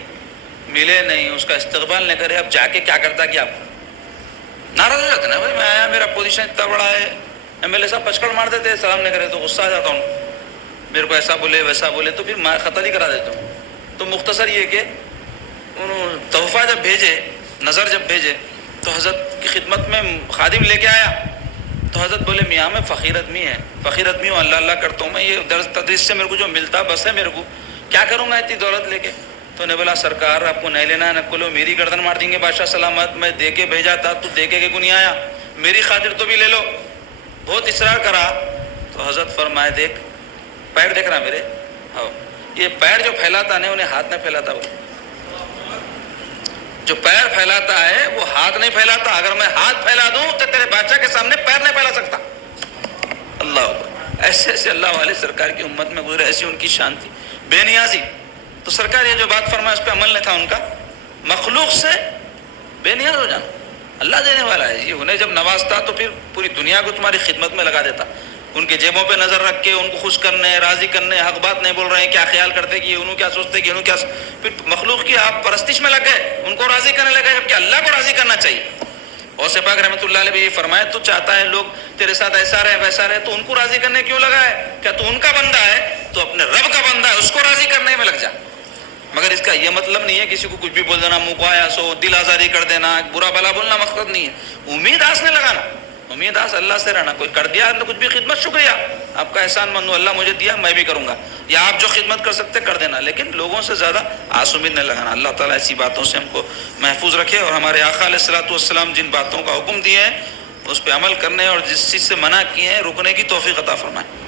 ملے نہیں، اس کا استقبال نہیں کرے، اب جا کے کیا کرتا کہ آپ ناراض ہو جاتے نا. بھائی میں آیا، میرا پوزیشن اتنا بڑا ہے، ایم ایل اے صاحب پچکڑ مار دیتے، سلام نہیں کرے تو غصہ آ جاتا ہوں، میرے کو ایسا بولے ویسا بولے تو پھر میں قتل ہی کرا دیتا ہوں. تو مختصر یہ کہ انہوں تحفہ جب بھیجے، نظر جب بھیجے تو حضرت کی خدمت میں خادم لے کے آیا. تو حضرت بولے میاں میں فقیر آدمی ہے، فقیر آدمی ہوں، اللہ اللہ کرتا ہوں میں، یہ درس تدریس سے میرے کو جو ملتا بس ہے، میرے کو کیا کروں گا اتنی دولت لے کے. تو نے بولا سرکار آپ کو نہیں لینا ہے نہ کلو، میری گردن مار دیں گے بادشاہ سلامت. میں دے کے بھیجا تھا، تو دے کے کیوں نہیں آیا؟ میری خاطر تو بھی لے لو. بہت اصرار کرا. تو حضرت فرمائے دیکھ پیر دیکھ رہا میرے، ہاں یہ پیر جو پھیلاتا نہیں انہیں ہاتھ نہ پھیلاتا. جو پیر پھیلاتا ہے وہ ہاتھ نہیں پھیلاتا. اگر میں ہاتھ پھیلا دوں تو تیرے بادشاہ کے سامنے پیر نہیں پھیلا سکتا. اللہ اکبر. ایسے ایسے اللہ والے سرکار کی امت میں گزرے، ایسی ان کی شان تھی، بے نیازی. تو سرکار یہ جو بات فرمائے اس پہ عمل نہیں تھا ان کا، مخلوق سے بے نیاز ہو جانا. اللہ دینے والا ہے. یہ انہیں جب نوازتا تو پھر پوری دنیا کو تمہاری خدمت میں لگا دیتا. ان کے جیبوں پہ نظر رکھ کے ان کو خوش کرنے، راضی کرنے، حق بات نہیں بول رہے ہیں، کیا خیال کرتے کہ انہوں کیا سوچتے کہ انہوں کیا پھر مخلوق کی آپ پرستش میں لگ گئے، ان کو راضی کرنے لگے، جبکہ اللہ کو راضی کرنا چاہیے. اور سے پاک رحمۃ اللہ علیہ بھی یہ فرمائے تو چاہتا ہے لوگ تیرے ساتھ ایسا رہے ویسا رہے، تو ان کو راضی کرنے کیوں لگا ہے؟ کیا تو ان کا بندہ ہے تو اپنے رب کا بندہ ہے، اس کو راضی کرنے میں لگ جا. مگر اس کا یہ مطلب نہیں ہے کسی کو کچھ بھی بول دینا، منہ کو آیا سو دل آزاری کر دینا، برا بھلا بولنا مقصد نہیں ہے. امید آس نے لگانا، امید آس اللہ سے رہنا. کوئی کر دیا کچھ بھی خدمت، شکریہ، آپ کا احسان مند ہوں، اللہ مجھے دیا میں بھی کروں گا، یا آپ جو خدمت کر سکتے کر دینا، لیکن لوگوں سے زیادہ آس امید نہیں لگانا. اللہ تعالیٰ ایسی باتوں سے ہم کو محفوظ رکھے، اور ہمارے آقا علیہ الصلوۃ والسلام جن باتوں کا حکم دیے ہیں اس پہ عمل کرنے اور جس چیز سے منع کیے ہیں رکنے کی توفیق عطا فرمائے.